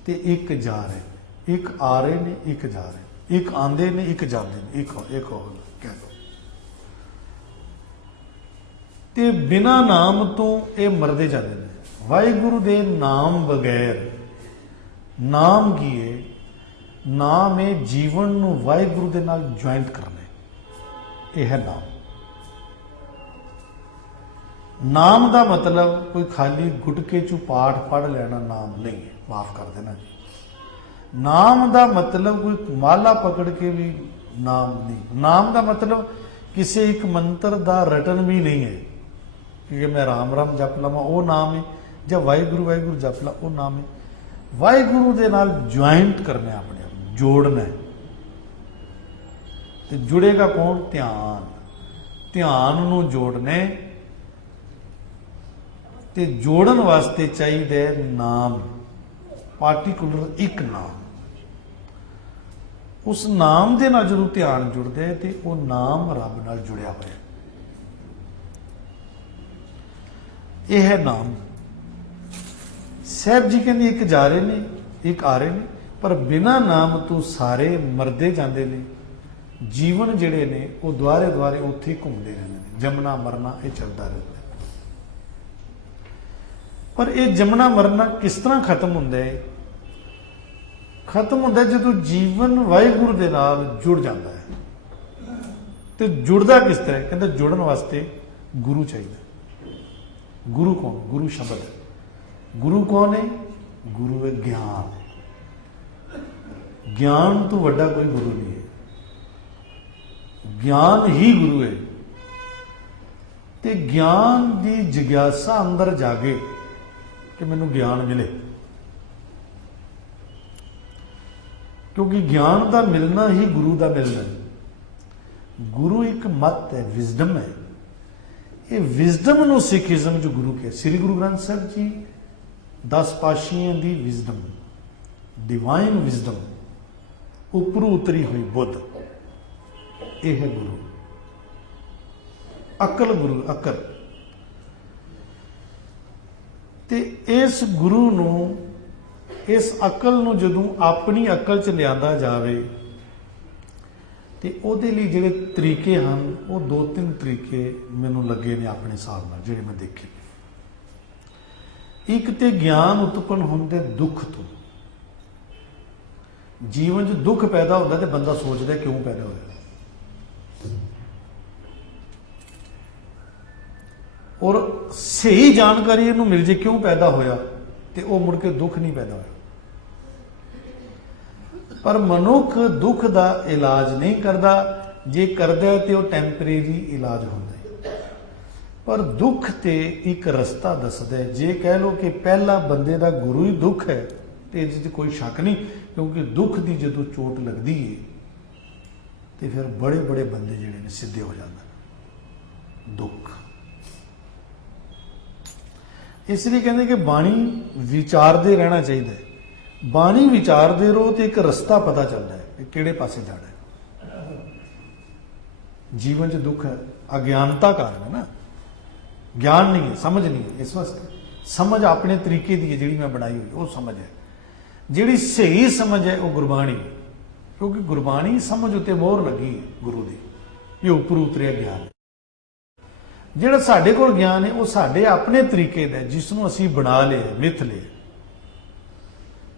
ਤੇ ਇੱਕ ਜਾ ਰਹੇ ਨੇ, ਇੱਕ ਆ ਰਹੇ ਨੇ, ਇੱਕ ਜਾ ਰਹੇ ਨੇ, ਇੱਕ ਆਂਦੇ ਨੇ, ਇੱਕ ਜਾਂਦੇ ਨੇ, ਇੱਕ ਹੋ ਕਹਿ ਲਓ। ਤੇ ਬਿਨਾਂ ਨਾਮ ਤੋਂ ਇਹ ਮਰਦੇ ਜਾਂਦੇ ਨੇ। ਵਾਹਿਗੁਰੂ ਦੇ ਨਾਮ ਬਗੈਰ, ਨਾਮ ਕੀ ਹੈ? ਨਾਮ ਹੈ ਜੀਵਨ ਨੂੰ ਵਾਹਿਗੁਰੂ ਦੇ ਨਾਲ ਜੁਆਇੰਟ ਕਰਨਾ, ਇਹ ਹੈ ਨਾਮ। ਨਾਮ ਦਾ ਮਤਲਬ ਕੋਈ ਖਾਲੀ ਗੁਟਕੇ ਚੋਂ ਪਾਠ ਪੜ੍ਹ ਲੈਣਾ ਨਾਮ ਨਹੀਂ ਹੈ, ਮਾਫ ਕਰ ਦੇਣਾ ਜੀ। ਨਾਮ ਦਾ ਮਤਲਬ ਕੋਈ ਮਾਲਾ ਪਕੜ ਕੇ ਵੀ ਨਾਮ ਨਹੀਂ। ਨਾਮ ਦਾ ਮਤਲਬ ਕਿਸੇ ਇੱਕ ਮੰਤਰ ਦਾ ਰਟਨ ਵੀ ਨਹੀਂ ਹੈ ਕਿ ਮੈਂ ਰਾਮ ਰਾਮ ਜਪ ਲਵਾਂ ਉਹ ਨਾਮ ਹੈ, ਜਾਂ ਵਾਹਿਗੁਰੂ ਵਾਹਿਗੁਰੂ ਜਪ ਲਾ ਉਹ ਨਾਮ ਹੈ। ਵਾਹਿਗੁਰੂ ਦੇ ਨਾਲ ਜੁਆਇੰਟ ਕਰਨਾ, ਆਪਣੇ ਆਪ ਨੂੰ ਜੋੜਨਾ ਹੈ। ਤੇ ਜੁੜੇਗਾ ਕੌਣ? ਧਿਆਨ। ਧਿਆਨ ਨੂੰ ਜੋੜਨਾ ਹੈ, ਤੇ ਜੋੜਨ ਵਾਸਤੇ ਚਾਹੀਦਾ ਹੈ ਨਾਮ, ਪਾਰਟੀਕੂਲਰ ਇੱਕ ਨਾਮ। ਉਸ ਨਾਮ ਦੇ ਨਾਲ ਜਦੋਂ ਧਿਆਨ ਜੁੜਦਾ ਹੈ ਤੇ ਉਹ ਨਾਮ ਰੱਬ ਨਾਲ ਜੁੜਿਆ ਹੋਇਆ। ਇਹ ਹੈ ਨਾਮ। ਸਾਹਿਬ ਜੀ ਕਹਿੰਦੇ ਇੱਕ ਜਾ ਰਹੇ ਨੇ, ਇੱਕ ਆ ਰਹੇ ਨੇ, ਪਰ ਬਿਨਾਂ ਨਾਮ ਤੋਂ ਸਾਰੇ ਮਰਦੇ ਜਾਂਦੇ ਨੇ। ਜੀਵਨ ਜਿਹੜੇ ਨੇ ਉਹ ਦੁਆਰੇ ਦੁਆਰੇ ਉੱਥੇ ਹੀ ਘੁੰਮਦੇ ਰਹਿੰਦੇ ਨੇ। ਜੰਮਣਾ ਮਰਨਾ ਇਹ ਚੱਲਦਾ ਰਹਿੰਦਾ। ਪਰ ਇਹ ਜੰਮਣਾ ਮਰਨਾ ਕਿਸ ਤਰ੍ਹਾਂ ਖਤਮ ਹੁੰਦਾ ਹੈ? ਖਤਮ ਹੁੰਦਾ ਜਦੋਂ ਜੀਵਨ ਵਾਹਿਗੁਰੂ ਦੇ ਨਾਲ ਜੁੜ ਜਾਂਦਾ ਹੈ। ਤੇ ਜੁੜਦਾ ਕਿਸ ਤਰ੍ਹਾਂ? ਕਹਿੰਦਾ ਜੁੜਨ ਵਾਸਤੇ ਗੁਰੂ ਚਾਹੀਦਾ। ਗੁਰੂ ਕੌਣ? ਗੁਰੂ ਸ਼ਬਦ। ਗੁਰੂ ਕੌਣ ਹੈ? ਗੁਰੂ ਹੈ ਗਿਆਨ। ਗਿਆਨ ਤੋਂ ਵੱਡਾ ਕੋਈ ਗੁਰੂ ਨਹੀਂ ਹੈ। ਗਿਆਨ ਹੀ ਗੁਰੂ ਹੈ। ਤੇ ਗਿਆਨ ਦੀ ਜਿਗਿਆਸਾ ਅੰਦਰ ਜਾਗੇ ਕਿ ਮੈਨੂੰ ਗਿਆਨ ਮਿਲੇ, ਕਿਉਂਕਿ ਗਿਆਨ ਦਾ ਮਿਲਣਾ ਹੀ ਗੁਰੂ ਦਾ ਮਿਲਣਾ ਹੈ। ਗੁਰੂ ਇੱਕ ਮੱਤ ਹੈ, ਵਿਜ਼ਡਮ ਹੈ। ਇਹ ਵਿਜ਼ਡਮ ਨੂੰ ਸਿੱਖੀਜ਼ਮ 'ਚ ਗੁਰੂ ਕਿਹਾ। ਸ੍ਰੀ ਗੁਰੂ ਗ੍ਰੰਥ ਸਾਹਿਬ ਜੀ 10 ਪਾਤਸ਼ਾਹੀਆਂ ਦੀ ਵਿਜ਼ਡਮ, ਡਿਵਾਈਨ ਵਿਜ਼ਡਮ, ਉੱਪਰੋਂ ਉਤਰੀ ਹੋਈ ਬੁੱਧ, ਇਹ ਹੈ ਗੁਰੂ। ਅਕਲ ਗੁਰੂ, ਅਕਲ। ਤੇ ਇਸ ਗੁਰੂ ਨੂੰ, ਇਸ ਅਕਲ ਨੂੰ ਜਦੋਂ ਆਪਣੀ ਅਕਲ 'ਚ ਲਿਆਂਦਾ ਜਾਵੇ ਤੇ ਉਹਦੇ ਲਈ ਜਿਹੜੇ ਤਰੀਕੇ ਹਨ ਉਹ 2-3 ਤਰੀਕੇ ਮੈਨੂੰ ਲੱਗੇ ਨੇ ਆਪਣੇ ਹਿਸਾਬ ਨਾਲ, ਜਿਹੜੇ ਮੈਂ ਦੇਖੇ। ਇੱਕ ਤੇ ਗਿਆਨ ਉਤਪੰਨ ਹੁੰਦੇ ਦੁੱਖ ਤੋਂ। ਜੀਵਨ 'ਚ ਦੁੱਖ ਪੈਦਾ ਹੁੰਦਾ ਤੇ ਬੰਦਾ ਸੋਚਦਾ ਕਿਉਂ ਪੈਦਾ ਹੋਇਆ, ਔਰ ਸਹੀ ਜਾਣਕਾਰੀ ਇਹਨੂੰ ਮਿਲ ਜੇ ਕਿਉਂ ਪੈਦਾ ਹੋਇਆ ਤੇ ਉਹ ਮੁੜ ਕੇ ਦੁੱਖ ਨਹੀਂ ਪੈਦਾ ਹੋਇਆ। ਪਰ ਮਨੁੱਖ ਦੁੱਖ ਦਾ ਇਲਾਜ ਨਹੀਂ ਕਰਦਾ, ਜੇ ਕਰਦਾ ਤੇ ਉਹ ਟੈਂਪਰੇਰੀ ਇਲਾਜ ਹੁੰਦਾ ਹੈ। ਪਰ ਦੁੱਖ ਤੇ ਇੱਕ ਰਸਤਾ ਦੱਸਦਾ ਹੈ। ਜੇ ਕਹਿ ਲਓ ਕਿ ਪਹਿਲਾ ਬੰਦੇ ਦਾ ਗੁਰੂ ਹੀ ਦੁੱਖ ਹੈ ਤੇ ਇਹਦੇ 'ਚ ਕੋਈ ਸ਼ੱਕ ਨਹੀਂ, ਕਿਉਂਕਿ ਦੁੱਖ ਦੀ ਜਦੋਂ ਚੋਟ ਲੱਗਦੀ ਹੈ ਤੇ ਫਿਰ ਬੜੇ ਬੜੇ ਬੰਦੇ ਜਿਹੜੇ ਨੇ ਸਿੱਧੇ ਹੋ ਜਾਂਦੇ ਨੇ। ਦੁੱਖ ਇਸ ਲਈ ਕਹਿੰਦੇ ਕਿ ਬਾਣੀ ਵਿਚਾਰਦੇ ਰਹਿਣਾ ਚਾਹੀਦਾ ਹੈ। ਬਾਣੀ ਵਿਚਾਰਦੇ ਰਹੋ ਤੇ ਇੱਕ ਰਸਤਾ ਪਤਾ ਚੱਲਦਾ ਹੈ ਕਿ ਕਿਹੜੇ ਪਾਸੇ ਜਾਣਾ ਹੈ। ਜੀਵਨ 'ਚ ਦੁੱਖ ਹੈ, ਅਗਿਆਨਤਾ ਕਾਰਨ ਹੈ ਨਾ, ਗਿਆਨ ਨਹੀਂ ਹੈ, ਸਮਝ ਨਹੀਂ ਹੈ। ਇਸ ਵਾਸਤੇ ਸਮਝ ਆਪਣੇ ਤਰੀਕੇ ਦੀ ਹੈ ਜਿਹੜੀ ਮੈਂ ਬਣਾਈ ਹੋਈ, ਉਹ ਸਮਝ ਹੈ। ਜਿਹੜੀ ਸਹੀ ਸਮਝ ਹੈ ਉਹ ਗੁਰਬਾਣੀ, ਕਿਉਂਕਿ ਗੁਰਬਾਣੀ ਸਮਝ ਉੱਤੇ ਮੋਹਰ ਲੱਗੀ ਹੈ ਗੁਰੂ ਦੀ, ਇਹ ਉੱਪਰ ਉਤਰਿਆ ਗਿਆਨ। ਜਿਹੜਾ ਸਾਡੇ ਕੋਲ ਗਿਆਨ ਹੈ ਉਹ ਸਾਡੇ ਆਪਣੇ ਤਰੀਕੇ ਦਾ, ਜਿਸ ਨੂੰ ਅਸੀਂ ਬਣਾ ਲਿਆ, ਮਿੱਥ ਲਿਆ।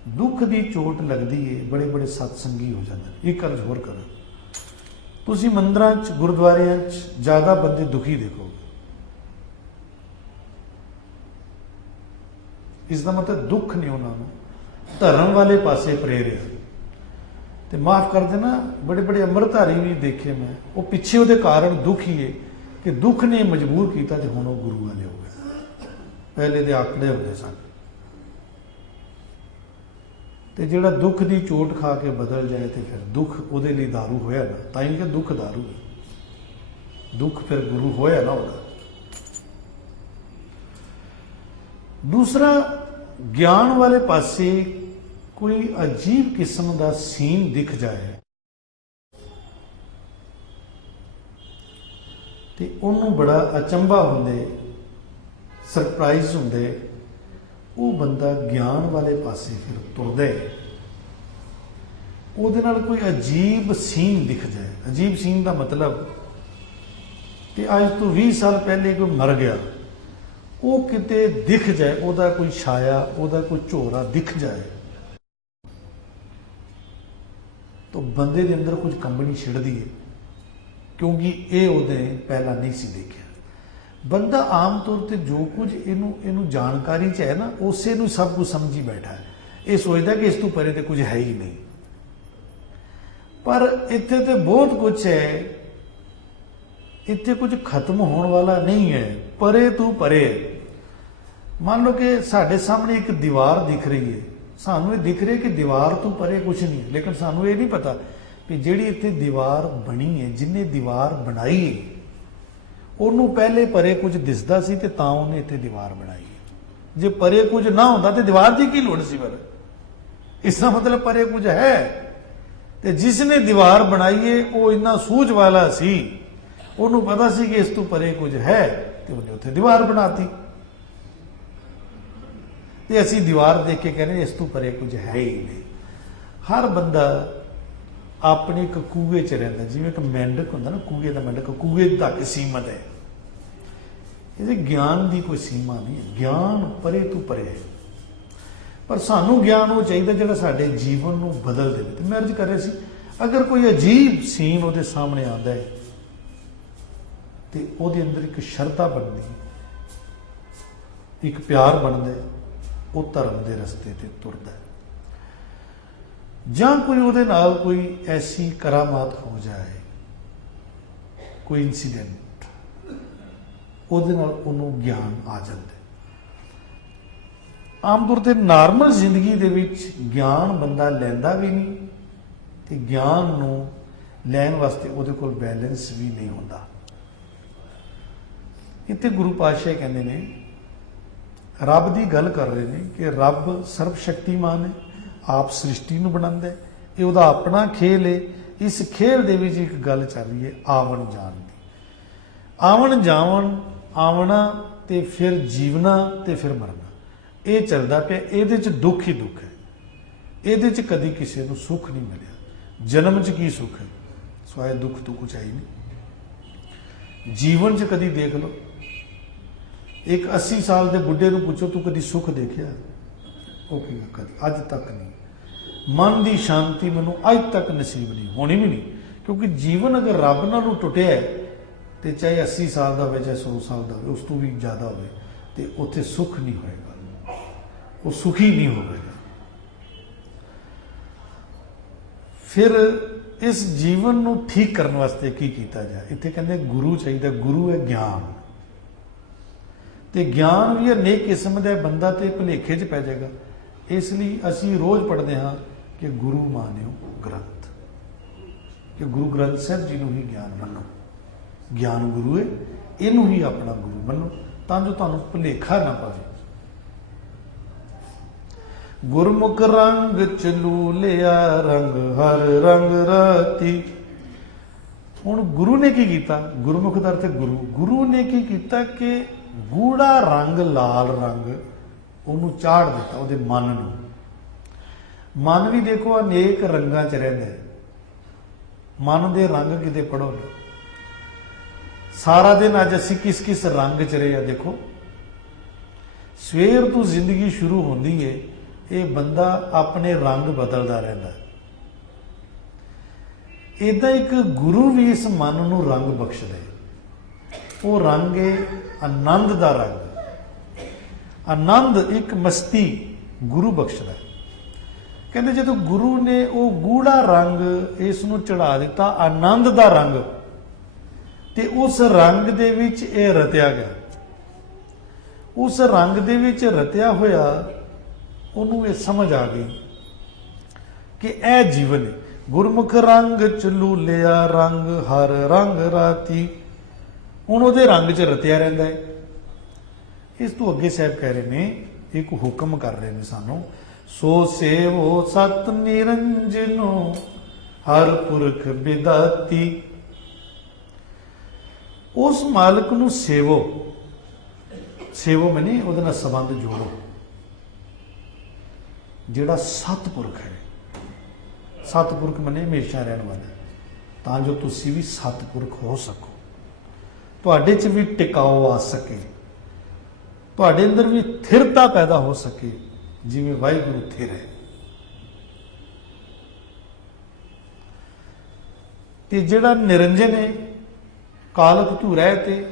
ਦੁੱਖ ਦੀ ਚੋਟ ਲੱਗਦੀ ਹੈ, ਬੜੇ ਬੜੇ ਸਤਸੰਗੀ ਹੋ ਜਾਂਦੇ ਨੇ। ਇੱਕ ਅਰਜ਼ ਹੋਰ ਕਰੋ, ਤੁਸੀਂ ਮੰਦਰਾਂ 'ਚ, ਗੁਰਦੁਆਰਿਆਂ 'ਚ ਜ਼ਿਆਦਾ ਬੰਦੇ ਦੁਖੀ ਦੇਖੋਗੇ। ਇਸ ਦਾ ਮਤਲਬ ਦੁੱਖ ਨਹੀਂ ਉਹਨਾਂ ਨੂੰ ਧਰਮ ਵਾਲੇ ਪਾਸੇ ਪ੍ਰੇਰਿਆ। ਤੇ ਮਾਫ ਕਰ ਦੇਣਾ, ਬੜੇ ਬੜੇ ਅੰਮ੍ਰਿਤਧਾਰੀ ਵੀ ਦੇਖੇ ਮੈਂ, ਉਹ ਪਿੱਛੇ ਉਹਦੇ ਕਾਰਨ ਦੁੱਖ ਹੀ ਹੈ ਕਿ ਦੁੱਖ ਨੇ ਮਜਬੂਰ ਕੀਤਾ ਤੇ ਹੁਣ ਉਹ ਗੁਰੂ ਵਾਲੇ ਹੋ ਗਏ। ਪਹਿਲੇ ਦੇ ਆਕੜੇ ਹੁੰਦੇ ਸਨ। ਤੇ ਜਿਹੜਾ ਦੁੱਖ ਦੀ ਚੋਟ ਖਾ ਕੇ ਬਦਲ ਜਾਏ ਤੇ ਫਿਰ ਦੁੱਖ ਉਹਦੇ ਲਈ ਦਾਰੂ ਹੋਇਆ ਨਾ, ਤਾਂ ਹੀ ਕਿ ਦੁੱਖ ਦਾਰੂ ਹੈ। ਦੁੱਖ ਫਿਰ ਗੁਰੂ ਹੋਇਆ ਨਾ ਉਹਦਾ। ਦੂਸਰਾ, ਗਿਆਨ ਵਾਲੇ ਪਾਸੇ ਕੋਈ ਅਜੀਬ ਕਿਸਮ ਦਾ ਸੀਨ ਦਿਖ ਜਾਏ ਤੇ ਉਹਨੂੰ ਬੜਾ ਅਚੰਭਾ ਹੁੰਦੇ, ਸਰਪ੍ਰਾਈਜ਼ ਹੁੰਦੇ, ਉਹ ਬੰਦਾ ਗਿਆਨ ਵਾਲੇ ਪਾਸੇ ਫਿਰ ਤੁਰਦਾ ਹੈ। ਉਹਦੇ ਨਾਲ ਕੋਈ ਅਜੀਬ ਸੀਨ ਦਿਖ ਜਾਏ। ਅਜੀਬ ਸੀਨ ਦਾ ਮਤਲਬ ਕਿ ਅੱਜ ਤੋਂ 20 ਸਾਲ ਪਹਿਲੇ ਕੋਈ ਮਰ ਗਿਆ, ਉਹ ਕਿਤੇ ਦਿਖ ਜਾਏ, ਉਹਦਾ ਕੋਈ ਛਾਇਆ, ਉਹਦਾ ਕੋਈ ਝੋਰਾ ਦਿਖ ਜਾਏ, ਤਾਂ ਬੰਦੇ ਦੇ ਅੰਦਰ ਕੁਝ ਕੰਬਣੀ ਛਿੜਦੀ ਹੈ, ਕਿਉਂਕਿ ਇਹ ਉਹਨੇ ਪਹਿਲਾਂ ਨਹੀਂ ਸੀ ਦੇਖਿਆ। ਬੰਦਾ ਆਮ ਤੌਰ ਤੇ ਜੋ ਕੁਝ ਇਹਨੂੰ ਜਾਣਕਾਰੀ 'ਚ ਹੈ ਨਾ, ਉਸੇ ਨੂੰ ਸਭ ਕੁਝ ਸਮਝੀ ਬੈਠਾ ਹੈ। ਇਹ ਸੋਚਦਾ ਕਿ ਇਸ ਤੋਂ ਪਰੇ ਤੇ ਕੁਝ ਹੈ ਹੀ ਨਹੀਂ। ਪਰ ਇੱਥੇ ਤੇ ਬਹੁਤ ਕੁਝ ਹੈ, ਇੱਥੇ ਕੁਝ ਖਤਮ ਹੋਣ ਵਾਲਾ ਨਹੀਂ ਹੈ, ਪਰੇ ਤੋਂ ਪਰੇ ਹੈ। ਮੰਨ ਲਓ ਕਿ ਸਾਡੇ ਸਾਹਮਣੇ ਇੱਕ ਦੀਵਾਰ ਦਿਖ ਰਹੀ ਹੈ, ਸਾਨੂੰ ਇਹ ਦਿਖ ਰਿਹਾ ਕਿ ਦੀਵਾਰ ਤੋਂ ਪਰੇ ਕੁਝ ਨਹੀਂ, ਲੇਕਿਨ ਸਾਨੂੰ ਇਹ ਨਹੀਂ ਪਤਾ ਕਿ ਜਿਹੜੀ ਇੱਥੇ ਦੀਵਾਰ ਬਣੀ ਹੈ, ਜਿਹਨੇ ਦੀਵਾਰ ਬਣਾਈ ਹੈ, ਉਹਨੂੰ ਪਹਿਲੇ ਪਰੇ ਕੁਝ ਦਿਸਦਾ ਸੀ ਤੇ ਤਾਂ ਉਹਨੇ ਇੱਥੇ ਦੀਵਾਰ ਬਣਾਈ ਹੈ। ਜੇ ਪਰੇ ਕੁਝ ਨਾ ਹੁੰਦਾ ਤੇ ਦੀਵਾਰ ਦੀ ਕੀ ਲੋੜ ਸੀ? ਪਰ ਇਸ ਦਾ ਮਤਲਬ ਪਰੇ ਕੁਝ ਹੈ। ਤੇ ਜਿਸ ਨੇ ਦੀਵਾਰ ਬਣਾਈ ਹੈ ਉਹ ਇੰਨਾ ਸੂਝ ਵਾਲਾ ਸੀ, ਉਹਨੂੰ ਪਤਾ ਸੀ ਕਿ ਇਸ ਤੋਂ ਪਰੇ ਕੁਝ ਹੈ, ਤੇ ਉਹਨੇ ਉੱਥੇ ਦੀਵਾਰ ਬਣਾਤੀ। ਤੇ ਅਸੀਂ ਦੀਵਾਰ ਦੇਖ ਕੇ ਕਹਿੰਦੇ ਇਸ ਤੋਂ ਪਰੇ ਕੁਝ ਹੈ ਹੀ ਨਹੀਂ। ਹਰ ਬੰਦਾ ਆਪਣੇ ਇੱਕ ਕੂਏ 'ਚ ਰਹਿੰਦਾ, ਜਿਵੇਂ ਇੱਕ ਮੈਂਡਕ ਹੁੰਦਾ ਨਾ, ਕੂਏ ਦਾ ਮੈਂਡਕ ਕੂਏ ਤੱਕ ਸੀਮਤ ਹੈ। ਇਹਦੇ ਗਿਆਨ ਦੀ ਕੋਈ ਸੀਮਾ ਨਹੀਂ ਹੈ, ਗਿਆਨ ਪਰੇ ਤੋਂ ਪਰੇ ਹੈ। ਪਰ ਸਾਨੂੰ ਗਿਆਨ ਉਹ ਚਾਹੀਦਾ ਜਿਹੜਾ ਸਾਡੇ ਜੀਵਨ ਨੂੰ ਬਦਲ ਦੇਵੇ। ਤੇ ਮੈਂ ਅਰਜ਼ ਕਰ ਰਿਹਾ ਸੀ, ਅਗਰ ਕੋਈ ਅਜੀਬ ਸੀਨ ਉਹਦੇ ਸਾਹਮਣੇ ਆਉਂਦਾ ਹੈ ਤੇ ਉਹਦੇ ਅੰਦਰ ਇੱਕ ਸ਼ਰਧਾ ਬਣਦੀ ਹੈ, ਇੱਕ ਪਿਆਰ ਬਣਦਾ ਹੈ, ਉਹ ਧਰਮ ਦੇ ਰਸਤੇ ਤੇ ਤੁਰਦਾ ਹੈ। ਜਾਂ ਕੋਈ ਉਹਦੇ ਨਾਲ ਕੋਈ ਐਸੀ ਕਰਾਮਾਤ ਹੋ ਜਾਏ, ਕੋਈ ਇਨਸੀਡੈਂਟ, ਉਹਦੇ ਨਾਲ ਉਹਨੂੰ ਗਿਆਨ ਆ ਜਾਂਦਾ। ਆਮ ਤੌਰ ਤੇ ਨਾਰਮਲ ਜ਼ਿੰਦਗੀ ਦੇ ਵਿੱਚ ਗਿਆਨ ਬੰਦਾ ਲੈਂਦਾ ਵੀ ਨਹੀਂ, ਤੇ ਗਿਆਨ ਨੂੰ ਲੈਣ ਵਾਸਤੇ ਉਹਦੇ ਕੋਲ ਬੈਲੈਂਸ ਵੀ ਨਹੀਂ ਹੁੰਦਾ। ਇੱਥੇ ਗੁਰੂ ਪਾਤਸ਼ਾਹ ਕਹਿੰਦੇ ਨੇ, ਰੱਬ ਦੀ ਗੱਲ ਕਰ ਰਹੇ ਨੇ ਕਿ ਰੱਬ ਸਰਬ ਸ਼ਕਤੀਮਾਨ ਹੈ, ਆਪ ਸ੍ਰਿਸ਼ਟੀ ਨੂੰ ਬਣਾਉਂਦਾ ਹੈ, ਇਹ ਉਹਦਾ ਆਪਣਾ ਖੇਲ ਹੈ। ਇਸ ਖੇਲ ਦੇ ਵਿੱਚ ਇੱਕ ਗੱਲ ਚੱਲ ਰਹੀ ਹੈ ਆਵਣ ਜਾਣ ਦੀ। ਆਵਣ ਜਾਵਣ, ਆਵਣਾ ਤੇ ਫਿਰ ਜੀਵਨਾ ਤੇ ਫਿਰ ਮਰਨਾ, ਇਹ ਚੱਲਦਾ ਪਿਆ। ਇਹਦੇ 'ਚ ਦੁੱਖ ਹੀ ਦੁੱਖ ਹੈ, ਇਹਦੇ 'ਚ ਕਦੀ ਕਿਸੇ ਨੂੰ ਸੁੱਖ ਨਹੀਂ ਮਿਲਿਆ। ਜਨਮ 'ਚ ਕੀ ਸੁੱਖ ਹੈ? ਸਵਾਏ ਦੁੱਖ ਤੋਂ ਕੁਝ ਹੈ ਹੀ ਨਹੀਂ। ਜੀਵਨ 'ਚ ਕਦੀ ਦੇਖ ਲਓ, ਇੱਕ 80 ਸਾਲ ਦੇ ਬੁੱਢੇ ਨੂੰ ਪੁੱਛੋ ਤੂੰ ਕਦੀ ਸੁੱਖ ਦੇਖਿਆ? ਉਹ ਕੀ, ਕਦੀ, ਅੱਜ ਤੱਕ ਨਹੀਂ। ਮਨ ਦੀ ਸ਼ਾਂਤੀ ਮੈਨੂੰ ਅੱਜ ਤੱਕ ਨਸੀਬ ਨਹੀਂ, ਹੋਣੀ ਵੀ ਨਹੀਂ। ਕਿਉਂਕਿ ਜੀਵਨ ਅਗਰ ਰੱਬ ਨਾਲੋਂ ਟੁੱਟਿਆ ਹੈ, ਤੇ ਚਾਹੇ 80 ਸਾਲ ਦਾ ਹੋਵੇ, ਚਾਹੇ 100 ਸਾਲ ਦਾ ਹੋਵੇ, ਉਸ ਤੋਂ ਵੀ ਜ਼ਿਆਦਾ ਹੋਵੇ, ਤੇ ਉੱਥੇ ਸੁੱਖ ਨਹੀਂ ਹੋਏਗਾ, ਉਹ ਸੁਖੀ ਨਹੀਂ ਹੋਵੇਗਾ। ਫਿਰ ਇਸ ਜੀਵਨ ਨੂੰ ਠੀਕ ਕਰਨ ਵਾਸਤੇ ਕੀ ਕੀਤਾ ਜਾਏ? ਇੱਥੇ ਕਹਿੰਦੇ ਗੁਰੂ ਚਾਹੀਦਾ। ਗੁਰੂ ਹੈ ਗਿਆਨ, ਤੇ ਗਿਆਨ ਵੀ ਅਨੇਕ ਕਿਸਮ ਦਾ ਬੰਦਾ ਤੇ ਭੁਲੇਖੇ 'ਚ ਪੈ ਜਾਏਗਾ। ਇਸ ਲਈ ਅਸੀਂ ਰੋਜ਼ ਪੜ੍ਹਦੇ ਹਾਂ ਕਿ ਗੁਰੂ ਮਾਨਿਓ ਗ੍ਰੰਥ, ਕਿ ਗੁਰੂ ਗ੍ਰੰਥ ਸਾਹਿਬ ਜੀ ਨੂੰ ਹੀ ਗਿਆਨ ਮੰਨੋ। ਗਿਆਨ ਗੁਰੂ ਹੈ, ਇਹਨੂੰ ਹੀ ਆਪਣਾ ਗੁਰੂ ਮੰਨੋ, ਤਾਂ ਜੋ ਤੁਹਾਨੂੰ ਭੁਲੇਖਾ ਨਾ ਪਵੇ। ਗੁਰਮੁਖ ਰੰਗ ਚਲੂ ਲਿਆ ਰੰਗ ਹਰ ਰੰਗ ਰਾਤੀ। ਹੁਣ ਗੁਰੂ ਨੇ ਕੀ ਕੀਤਾ? ਗੁਰਮੁਖ ਦਾ ਅਰਥ ਗੁਰੂ। ਗੁਰੂ ਨੇ ਕੀ ਕੀਤਾ ਕਿ ਗੂੜਾ ਰੰਗ, ਲਾਲ ਰੰਗ ਉਹਨੂੰ ਚਾੜ ਦਿੱਤਾ, ਉਹਦੇ ਮਨ ਨੂੰ। ਮਨ ਵੀ ਦੇਖੋ ਅਨੇਕ ਰੰਗਾਂ 'ਚ ਰਹਿੰਦਾ ਹੈ। ਮਨ ਦੇ ਰੰਗ ਕਿਤੇ ਪੜੋ ਨਾ, ਸਾਰਾ ਦਿਨ ਅੱਜ ਅਸੀਂ ਕਿਸ ਕਿਸ ਰੰਗ 'ਚ ਰਹੇ ਆ। ਦੇਖੋ, ਸਵੇਰ ਤੋਂ ਜ਼ਿੰਦਗੀ ਸ਼ੁਰੂ ਹੁੰਦੀ ਹੈ, ਇਹ ਬੰਦਾ ਆਪਣੇ ਰੰਗ ਬਦਲਦਾ ਰਹਿੰਦਾ। ਏਦਾਂ ਇੱਕ ਗੁਰੂ ਵੀ ਇਸ ਮਨ ਨੂੰ ਰੰਗ ਬਖਸ਼ਦਾ ਹੈ। ਉਹ ਰੰਗ ਹੈ ਆਨੰਦ ਦਾ ਰੰਗ। ਆਨੰਦ, ਇੱਕ ਮਸਤੀ ਗੁਰੂ ਬਖਸ਼ਦਾ ਹੈ। ਕਹਿੰਦੇ ਜਦੋਂ ਗੁਰੂ ਨੇ ਉਹ ਗੂੜਾ ਰੰਗ ਇਸ ਨੂੰ ਚੜਾ ਦਿੱਤਾ, ਆਨੰਦ ਦਾ ਰੰਗ, ਤੇ ਉਸ ਰੰਗ ਦੇ ਵਿੱਚ ਇਹ ਰਤਿਆ ਗਿਆ। ਉਸ ਰੰਗ ਦੇ ਵਿੱਚ ਰਤਿਆ ਹੋਇਆ ਉਹਨੂੰ ਇਹ ਸਮਝ ਆ ਗਈ ਕਿ ਇਹ ਜੀਵਨ ਹੈ। ਗੁਰਮੁਖ ਰੰਗ ਚਲੂ ਲਿਆ ਰੰਗ ਹਰ ਰੰਗ ਰਾਤੀ। ਹੁਣ ਉਹਦੇ ਰੰਗ 'ਚ ਰਤਿਆ ਰਹਿੰਦਾ ਹੈ। ਇਸ ਤੋਂ ਅੱਗੇ ਸਾਹਿਬ ਕਹਿ ਰਹੇ ਨੇ, ਇੱਕ ਹੁਕਮ ਕਰ ਰਹੇ ਨੇ ਸਾਨੂੰ, ਸੋ ਸੇਵੋ ਸਤ ਨਿਰੰਜਨੋ ਹਰ ਪੁਰਖ ਬਿਦਾਤੀ। ਉਸ ਮਾਲਕ ਨੂੰ ਸੇਵੋ। ਸੇਵੋ ਮਨੇ ਉਹਦੇ ਨਾਲ ਸੰਬੰਧ ਜੋੜੋ। ਜਿਹੜਾ ਸਤਿਪੁਰਖ ਹੈ। ਸਤਿਪੁਰਖ ਮਨੇ ਹਮੇਸ਼ਾ ਰਹਿਣ ਵਾਲਾ, ਤਾਂ ਜੋ ਤੁਸੀਂ ਵੀ ਸਤਿਪੁਰਖ ਹੋ ਸਕੋ, ਤੁਹਾਡੇ 'ਚ ਵੀ ਟਿਕਾਓ ਆ ਸਕੇ, ਤੁਹਾਡੇ ਅੰਦਰ ਵੀ ਥਿਰਤਾ ਪੈਦਾ ਹੋ ਸਕੇ, ਜਿਵੇਂ ਵਾਹਿਗੁਰੂ ਥਿਰ ਹੈ। ਤੇ ਜਿਹੜਾ ਨਿਰੰਜਨ ਹੈ, ਕਾਲਕ ਤੂੰ ਰਹਿ ਤੇ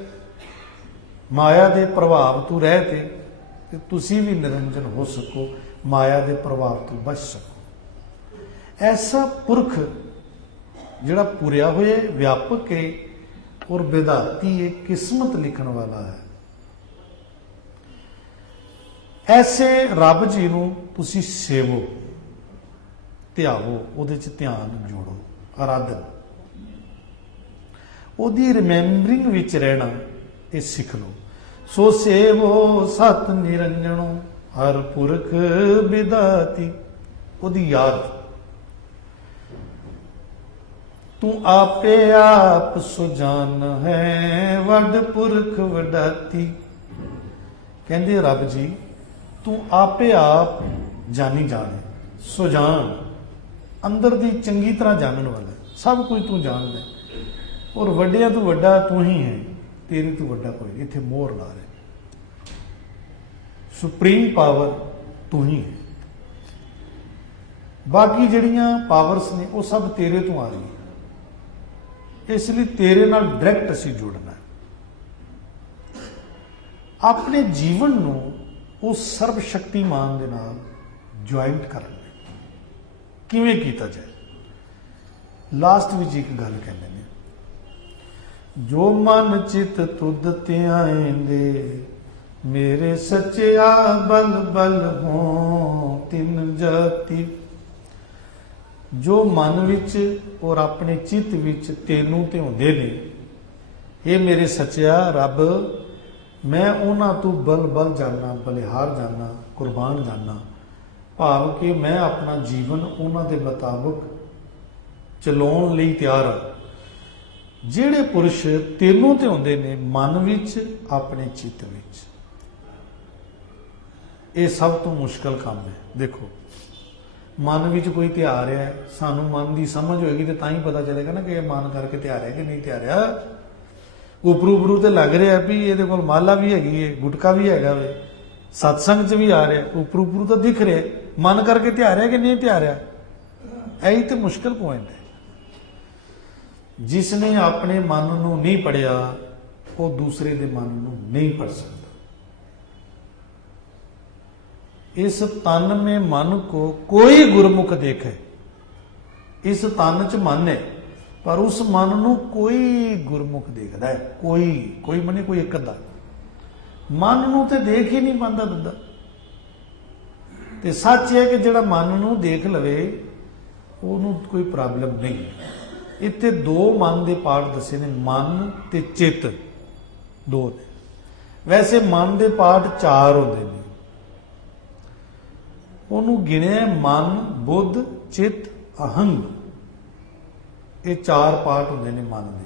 ਮਾਇਆ ਦੇ ਪ੍ਰਭਾਵ ਤੂੰ ਰਹਿ ਤੇ ਤੁਸੀਂ ਵੀ ਨਿਰੰਜਨ ਹੋ ਸਕੋ, ਮਾਇਆ ਦੇ ਪ੍ਰਭਾਵ ਤੋਂ ਬਚ ਸਕੋ। ਐਸਾ ਪੁਰਖ ਜਿਹੜਾ ਪੁਰਿਆ ਹੋਇਆ, ਵਿਆਪਕ ਹੈ ਔਰ ਵਿਧਾਤੀ ਹੈ, ਕਿਸਮਤ ਲਿਖਣ ਵਾਲਾ ਹੈ। ਐਸੇ ਰੱਬ ਜੀ ਨੂੰ ਤੁਸੀਂ ਸੇਵੋ, ਧਿਆਵੋ, ਉਹਦੇ 'ਚ ਧਿਆਨ ਜੋੜੋ, ਆਰਾਧਨ, ਉਹਦੀ ਰਿਮੈਂਬਰਿੰਗ ਵਿੱਚ ਰਹਿਣਾ ਇਹ ਸਿੱਖ ਲਓ। ਸੋ ਸੇਵੋ ਸਤ ਨਿਰੰਜਨੋ ਹਰ ਪੁਰਖ ਵਿਦਾਤੀ, ਉਹਦੀ ਯਾਦ। ਤੂੰ ਆਪੇ ਆਪ ਸੁਜਾਨ ਹੈ ਵੱਡ ਪੁਰਖ ਵਡਾਤੀ। ਕਹਿੰਦੇ ਰੱਬ ਜੀ ਤੂੰ ਆਪੇ ਆਪ ਜਾਣੀ ਜਾਣੇ, ਸੁਜਾਨ, ਅੰਦਰ ਦੀ ਚੰਗੀ ਤਰ੍ਹਾਂ ਜਾਣਨ ਵਾਲਾ, ਸਭ ਕੁਝ ਤੂੰ ਜਾਣਦਾ, ਔਰ ਵੱਡਿਆਂ ਤੋਂ ਵੱਡਾ ਤੂੰ ਹੀ ਹੈ, ਤੇਰੇ ਤੋਂ ਵੱਡਾ ਕੋਈ। ਇੱਥੇ ਮੋਹਰ ਲਾ ਰਿਹਾ, ਸੁਪਰੀਮ ਪਾਵਰ ਤੂੰ ਹੀ ਹੈ, ਬਾਕੀ ਜਿਹੜੀਆਂ ਪਾਵਰਸ ਨੇ ਉਹ ਸਭ ਤੇਰੇ ਤੋਂ ਆ ਰਹੀਆਂ। ਇਸ ਲਈ ਤੇਰੇ ਨਾਲ ਡਾਇਰੈਕਟ ਅਸੀਂ ਜੁੜਨਾ ਹੈ। ਆਪਣੇ ਜੀਵਨ ਨੂੰ ਉਹ ਸਰਬ ਸ਼ਕਤੀਮਾਨ ਦੇ ਨਾਲ ਜੁਆਇੰਟ ਕਰਨਾ। ਕਿਵੇਂ ਕੀਤਾ ਜਾਏ? ਲਾਸਟ ਵਿੱਚ ਇੱਕ ਗੱਲ ਕਹਿੰਦੇ ਨੇ, ਜੋ ਮਨ ਚਿਤ ਤੁਧ ਧਿਆਏਂਦੇ ਮੇਰੇ ਸੱਚਿਆ ਬਲ ਬਲ ਹੋ ਤਿਨ ਜਾਤੀ। ਜੋ ਮਨ ਵਿੱਚ ਔਰ ਆਪਣੇ ਚਿੱਤ ਵਿੱਚ ਤੈਨੂੰ ਧਿਆਉਂਦੇ ਨੇ, ਇਹ ਮੇਰੇ ਸੱਚਿਆ ਰੱਬ, ਮੈਂ ਉਹਨਾਂ ਤੋਂ ਬਲ ਬਲ ਜਾਣਾ, ਬਲਿਹਾਰ ਜਾਣਾ, ਕੁਰਬਾਨ ਜਾਣਾ, ਭਾਵ ਕਿ ਮੈਂ ਆਪਣਾ ਜੀਵਨ ਉਹਨਾਂ ਦੇ ਮੁਤਾਬਕ ਚਲਾਉਣ ਲਈ ਤਿਆਰ ਹਾਂ। ਜਿਹੜੇ ਪੁਰਸ਼ ਤੈਨੂੰ ਧਿਆਉਂਦੇ ਨੇ ਮਨ ਵਿੱਚ, ਆਪਣੇ ਚਿੱਤ ਵਿੱਚ, ਇਹ ਸਭ ਤੋਂ ਮੁਸ਼ਕਲ ਕੰਮ ਹੈ। ਦੇਖੋ, ਮਨ ਵਿੱਚ ਕੋਈ ਧਿਆ ਰਿਹਾ ਹੈ, ਸਾਨੂੰ ਮਨ ਦੀ ਸਮਝ ਹੋਏਗੀ ਤੇ ਤਾਂ ਹੀ ਪਤਾ ਚੱਲੇਗਾ ਨਾ ਕਿ ਇਹ ਮਨ ਕਰਕੇ ਧਿਆ ਰਿਹਾ ਕਿ ਨਹੀਂ ਧਿਆ ਰਿਹਾ। ਉਪਰੂ ਤੇ ਲੱਗ ਰਿਹਾ ਵੀ ਇਹਦੇ ਕੋਲ ਮਾਲਾ ਵੀ ਹੈਗੀ ਹੈ, ਗੁਟਕਾ ਵੀ ਹੈਗਾ ਵੇ, ਸਤਸੰਗ 'ਚ ਵੀ ਆ ਰਿਹਾ, ਉਪਰੂ ਤਾਂ ਦਿਖ ਰਿਹਾ, ਮਨ ਕਰਕੇ ਧਿਆ ਰਿਹਾ ਕਿ ਨਹੀਂ ਧਿਆ ਰਿਹਾ। ਇਹੀ ਤੇ ਮੁਸ਼ਕਲ ਪੁਆਇੰਟ ਹੈ। ਜਿਸ ਨੇ ਆਪਣੇ ਮਨ ਨੂੰ ਨਹੀਂ ਪੜਿਆ, ਉਹ ਦੂਸਰੇ ਦੇ ਮਨ ਨੂੰ ਨਹੀਂ ਪੜ ਸਕਦਾ। इस तन में मन को कोई गुरमुख देखे, इस तन च मन है पर उस मन नू कोई गुरमुख देखता है, कोई मने कोई एक अद्धा। मन नू ते देख ही नहीं पाता दुद्धा। ते सच है कि जिहड़ा मन नू देख लवे उहनू कोई प्रॉब्लम नहीं। इत्थे दो मन दे पार्ट दसे ने, मन ते चित, दो ने। वैसे मन दे पार्ट चार होंदे ने, ਉਹਨੂੰ ਗਿਣਿਆ ਮਨ, ਬੁੱਧ, ਚਿੱਤ, ਅਹੰਗ। ਇਹ ਚਾਰ ਪਾਰਟ ਹੁੰਦੇ ਨੇ ਮਨ ਦੇ।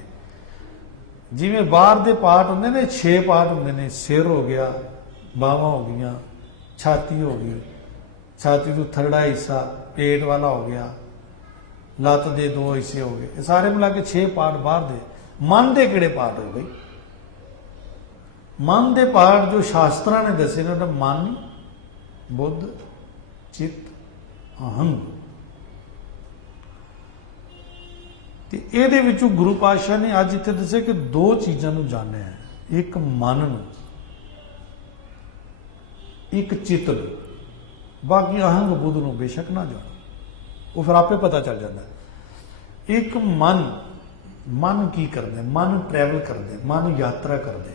ਜਿਵੇਂ ਬਾਹਰ ਦੇ ਪਾਰਟ ਹੁੰਦੇ ਨੇ 6 ਪਾਰਟ ਹੁੰਦੇ ਨੇ, ਸਿਰ ਹੋ ਗਿਆ, ਬਾਹਾਂ ਹੋ ਗਈਆਂ, ਛਾਤੀ ਹੋ ਗਈ, ਛਾਤੀ ਤੋਂ ਥਰੜਾ ਹਿੱਸਾ ਪੇਟ ਵਾਲਾ ਹੋ ਗਿਆ, ਲੱਤ ਦੇ 2 ਹਿੱਸੇ ਹੋ ਗਏ, ਇਹ ਸਾਰੇ ਮਿਲਾ ਕੇ 6 ਪਾਰਟ ਬਾਹਰ ਦੇ। ਮਨ ਦੇ ਕਿਹੜੇ ਪਾਰਟ ਹੋ ਗਏ? ਮਨ ਦੇ ਪਾਰਟ ਜੋ ਸ਼ਾਸਤਰਾਂ ਨੇ ਦੱਸੇ ਨੇ, ਉਹਦਾ ਮਨ, ਬੁੱਧ, ਚਿੱਤ, ਅਹੰਗ। ਤੇ ਇਹਦੇ ਵਿੱਚੋਂ ਗੁਰੂ ਪਾਤਸ਼ਾਹ ਨੇ ਅੱਜ ਇੱਥੇ ਦੱਸਿਆ ਕਿ 2 ਚੀਜ਼ਾਂ ਨੂੰ ਜਾਣਿਆ, ਇੱਕ ਮਨ ਨੂੰ, ਇੱਕ ਚਿੱਤ ਨੂੰ। ਬਾਕੀ ਅਹੰਗ ਬੁੱਧ ਨੂੰ ਬੇਸ਼ੱਕ ਨਾ ਜਾਣੋ, ਉਹ ਫਿਰ ਆਪੇ ਪਤਾ ਚੱਲ ਜਾਂਦਾ। ਇੱਕ ਮਨ ਕੀ ਕਰਦਾ? ਮਨ ਟਰੈਵਲ ਕਰਦਾ, ਮਨ ਯਾਤਰਾ ਕਰਦਾ।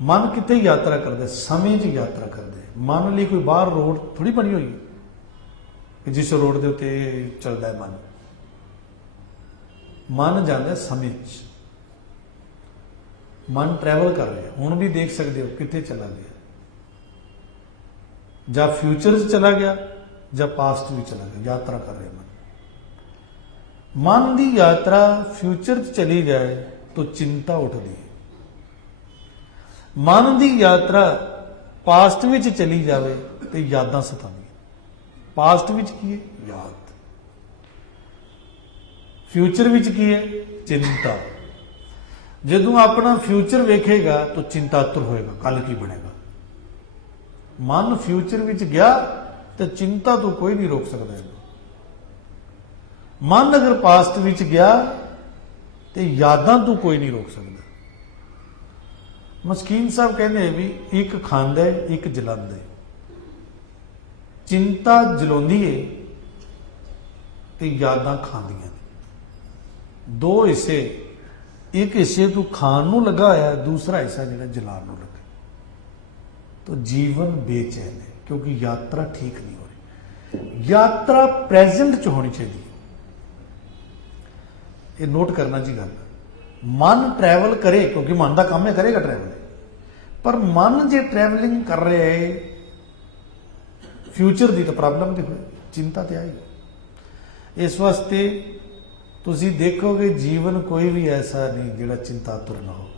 ਮਨ ਕਿੱਥੇ ਯਾਤਰਾ ਕਰਦਾ? ਸਮੇਂ 'ਚ ਯਾਤਰਾ ਕਰਦਾ। ਮਨ ਲਈ ਕੋਈ ਬਾਹਰ ਰੋਡ ਥੋੜੀ ਬਣੀ ਹੋਈ ਕਿ ਜਿਸ ਰੋਡ ਦੇ ਉੱਤੇ ਚੱਲਦਾ ਹੈ ਮਨ। ਮਨ ਜਾਂਦਾ ਸਮੇਂ 'ਚ, ਮਨ ਟਰੈਵਲ ਕਰ ਰਿਹਾ। ਹੁਣ ਵੀ ਦੇਖ ਸਕਦੇ ਹੋ ਕਿੱਥੇ ਚਲਾ ਗਿਆ, ਜਾਂ ਫਿਊਚਰ 'ਚ ਚਲਾ ਗਿਆ ਜਾਂ ਪਾਸਟ ਵਿੱਚ ਚਲਾ ਗਿਆ, ਯਾਤਰਾ ਕਰ ਰਿਹਾ ਮਨ। ਮਨ ਦੀ ਯਾਤਰਾ ਫਿਊਚਰ 'ਚ ਚਲੀ ਜਾਏ ਤਾਂ ਚਿੰਤਾ ਉੱਠਦੀ ਹੈ। ਮਨ ਦੀ ਯਾਤਰਾ ਪਾਸਟ ਵਿੱਚ ਚਲੀ ਜਾਵੇ ਤੇ ਯਾਦਾਂ ਸਤਾਉਂਦੀਆਂ। ਪਾਸਟ ਵਿੱਚ ਕੀ ਹੈ? ਯਾਦ। ਫਿਊਚਰ ਵਿੱਚ ਕੀ ਹੈ? ਚਿੰਤਾ। ਜਦੋਂ ਆਪਣਾ ਫਿਊਚਰ ਵੇਖੇਗਾ ਤਾਂ ਚਿੰਤਾਤੁਰ ਹੋਏਗਾ, ਕੱਲ ਕੀ ਬਣੇਗਾ। ਮਨ ਫਿਊਚਰ ਵਿੱਚ ਗਿਆ ਤਾਂ ਚਿੰਤਾ ਤੋਂ ਕੋਈ ਨਹੀਂ ਰੋਕ ਸਕਦਾ ਇਹਨੂੰ। ਮਨ ਅਗਰ ਪਾਸਟ ਵਿੱਚ ਗਿਆ ਤੇ ਯਾਦਾਂ ਤੋਂ ਕੋਈ ਨਹੀਂ ਰੋਕ ਸਕਦਾ। ਮਸਕੀਨ ਸਾਹਿਬ ਕਹਿੰਦੇ ਵੀ ਇੱਕ ਖਾਂਦਾ ਇੱਕ ਜਲਾਉਂਦਾ। ਚਿੰਤਾ ਜਲਾਉਂਦੀ ਏ ਤੇ ਯਾਦਾਂ ਖਾਂਦੀਆਂ ਨੇ। ਦੋ ਹਿੱਸੇ, ਇੱਕ ਹਿੱਸੇ ਤੋਂ ਖਾਣ ਨੂੰ ਲੱਗਾ ਹੋਇਆ, ਦੂਸਰਾ ਹਿੱਸਾ ਜਿਹੜਾ ਜਲਾਉਣ ਨੂੰ ਲੱਗਾ। तो जीवन बेचैन है क्योंकि यात्रा ठीक नहीं हो रही। यात्रा प्रेजेंट च होनी चाहिए, ये नोट करना जी गल। मन ट्रैवल करे क्योंकि मन का काम है, करेगा ट्रैवल, पर मन जे ट्रैवलिंग कर रहे है फ्यूचर की तो प्रॉब्लम तो हो, चिंता तो आई। इस वास्ते तुसी देखोगे जीवन कोई भी ऐसा नहीं जिहड़ा चिंतातुर ना हो।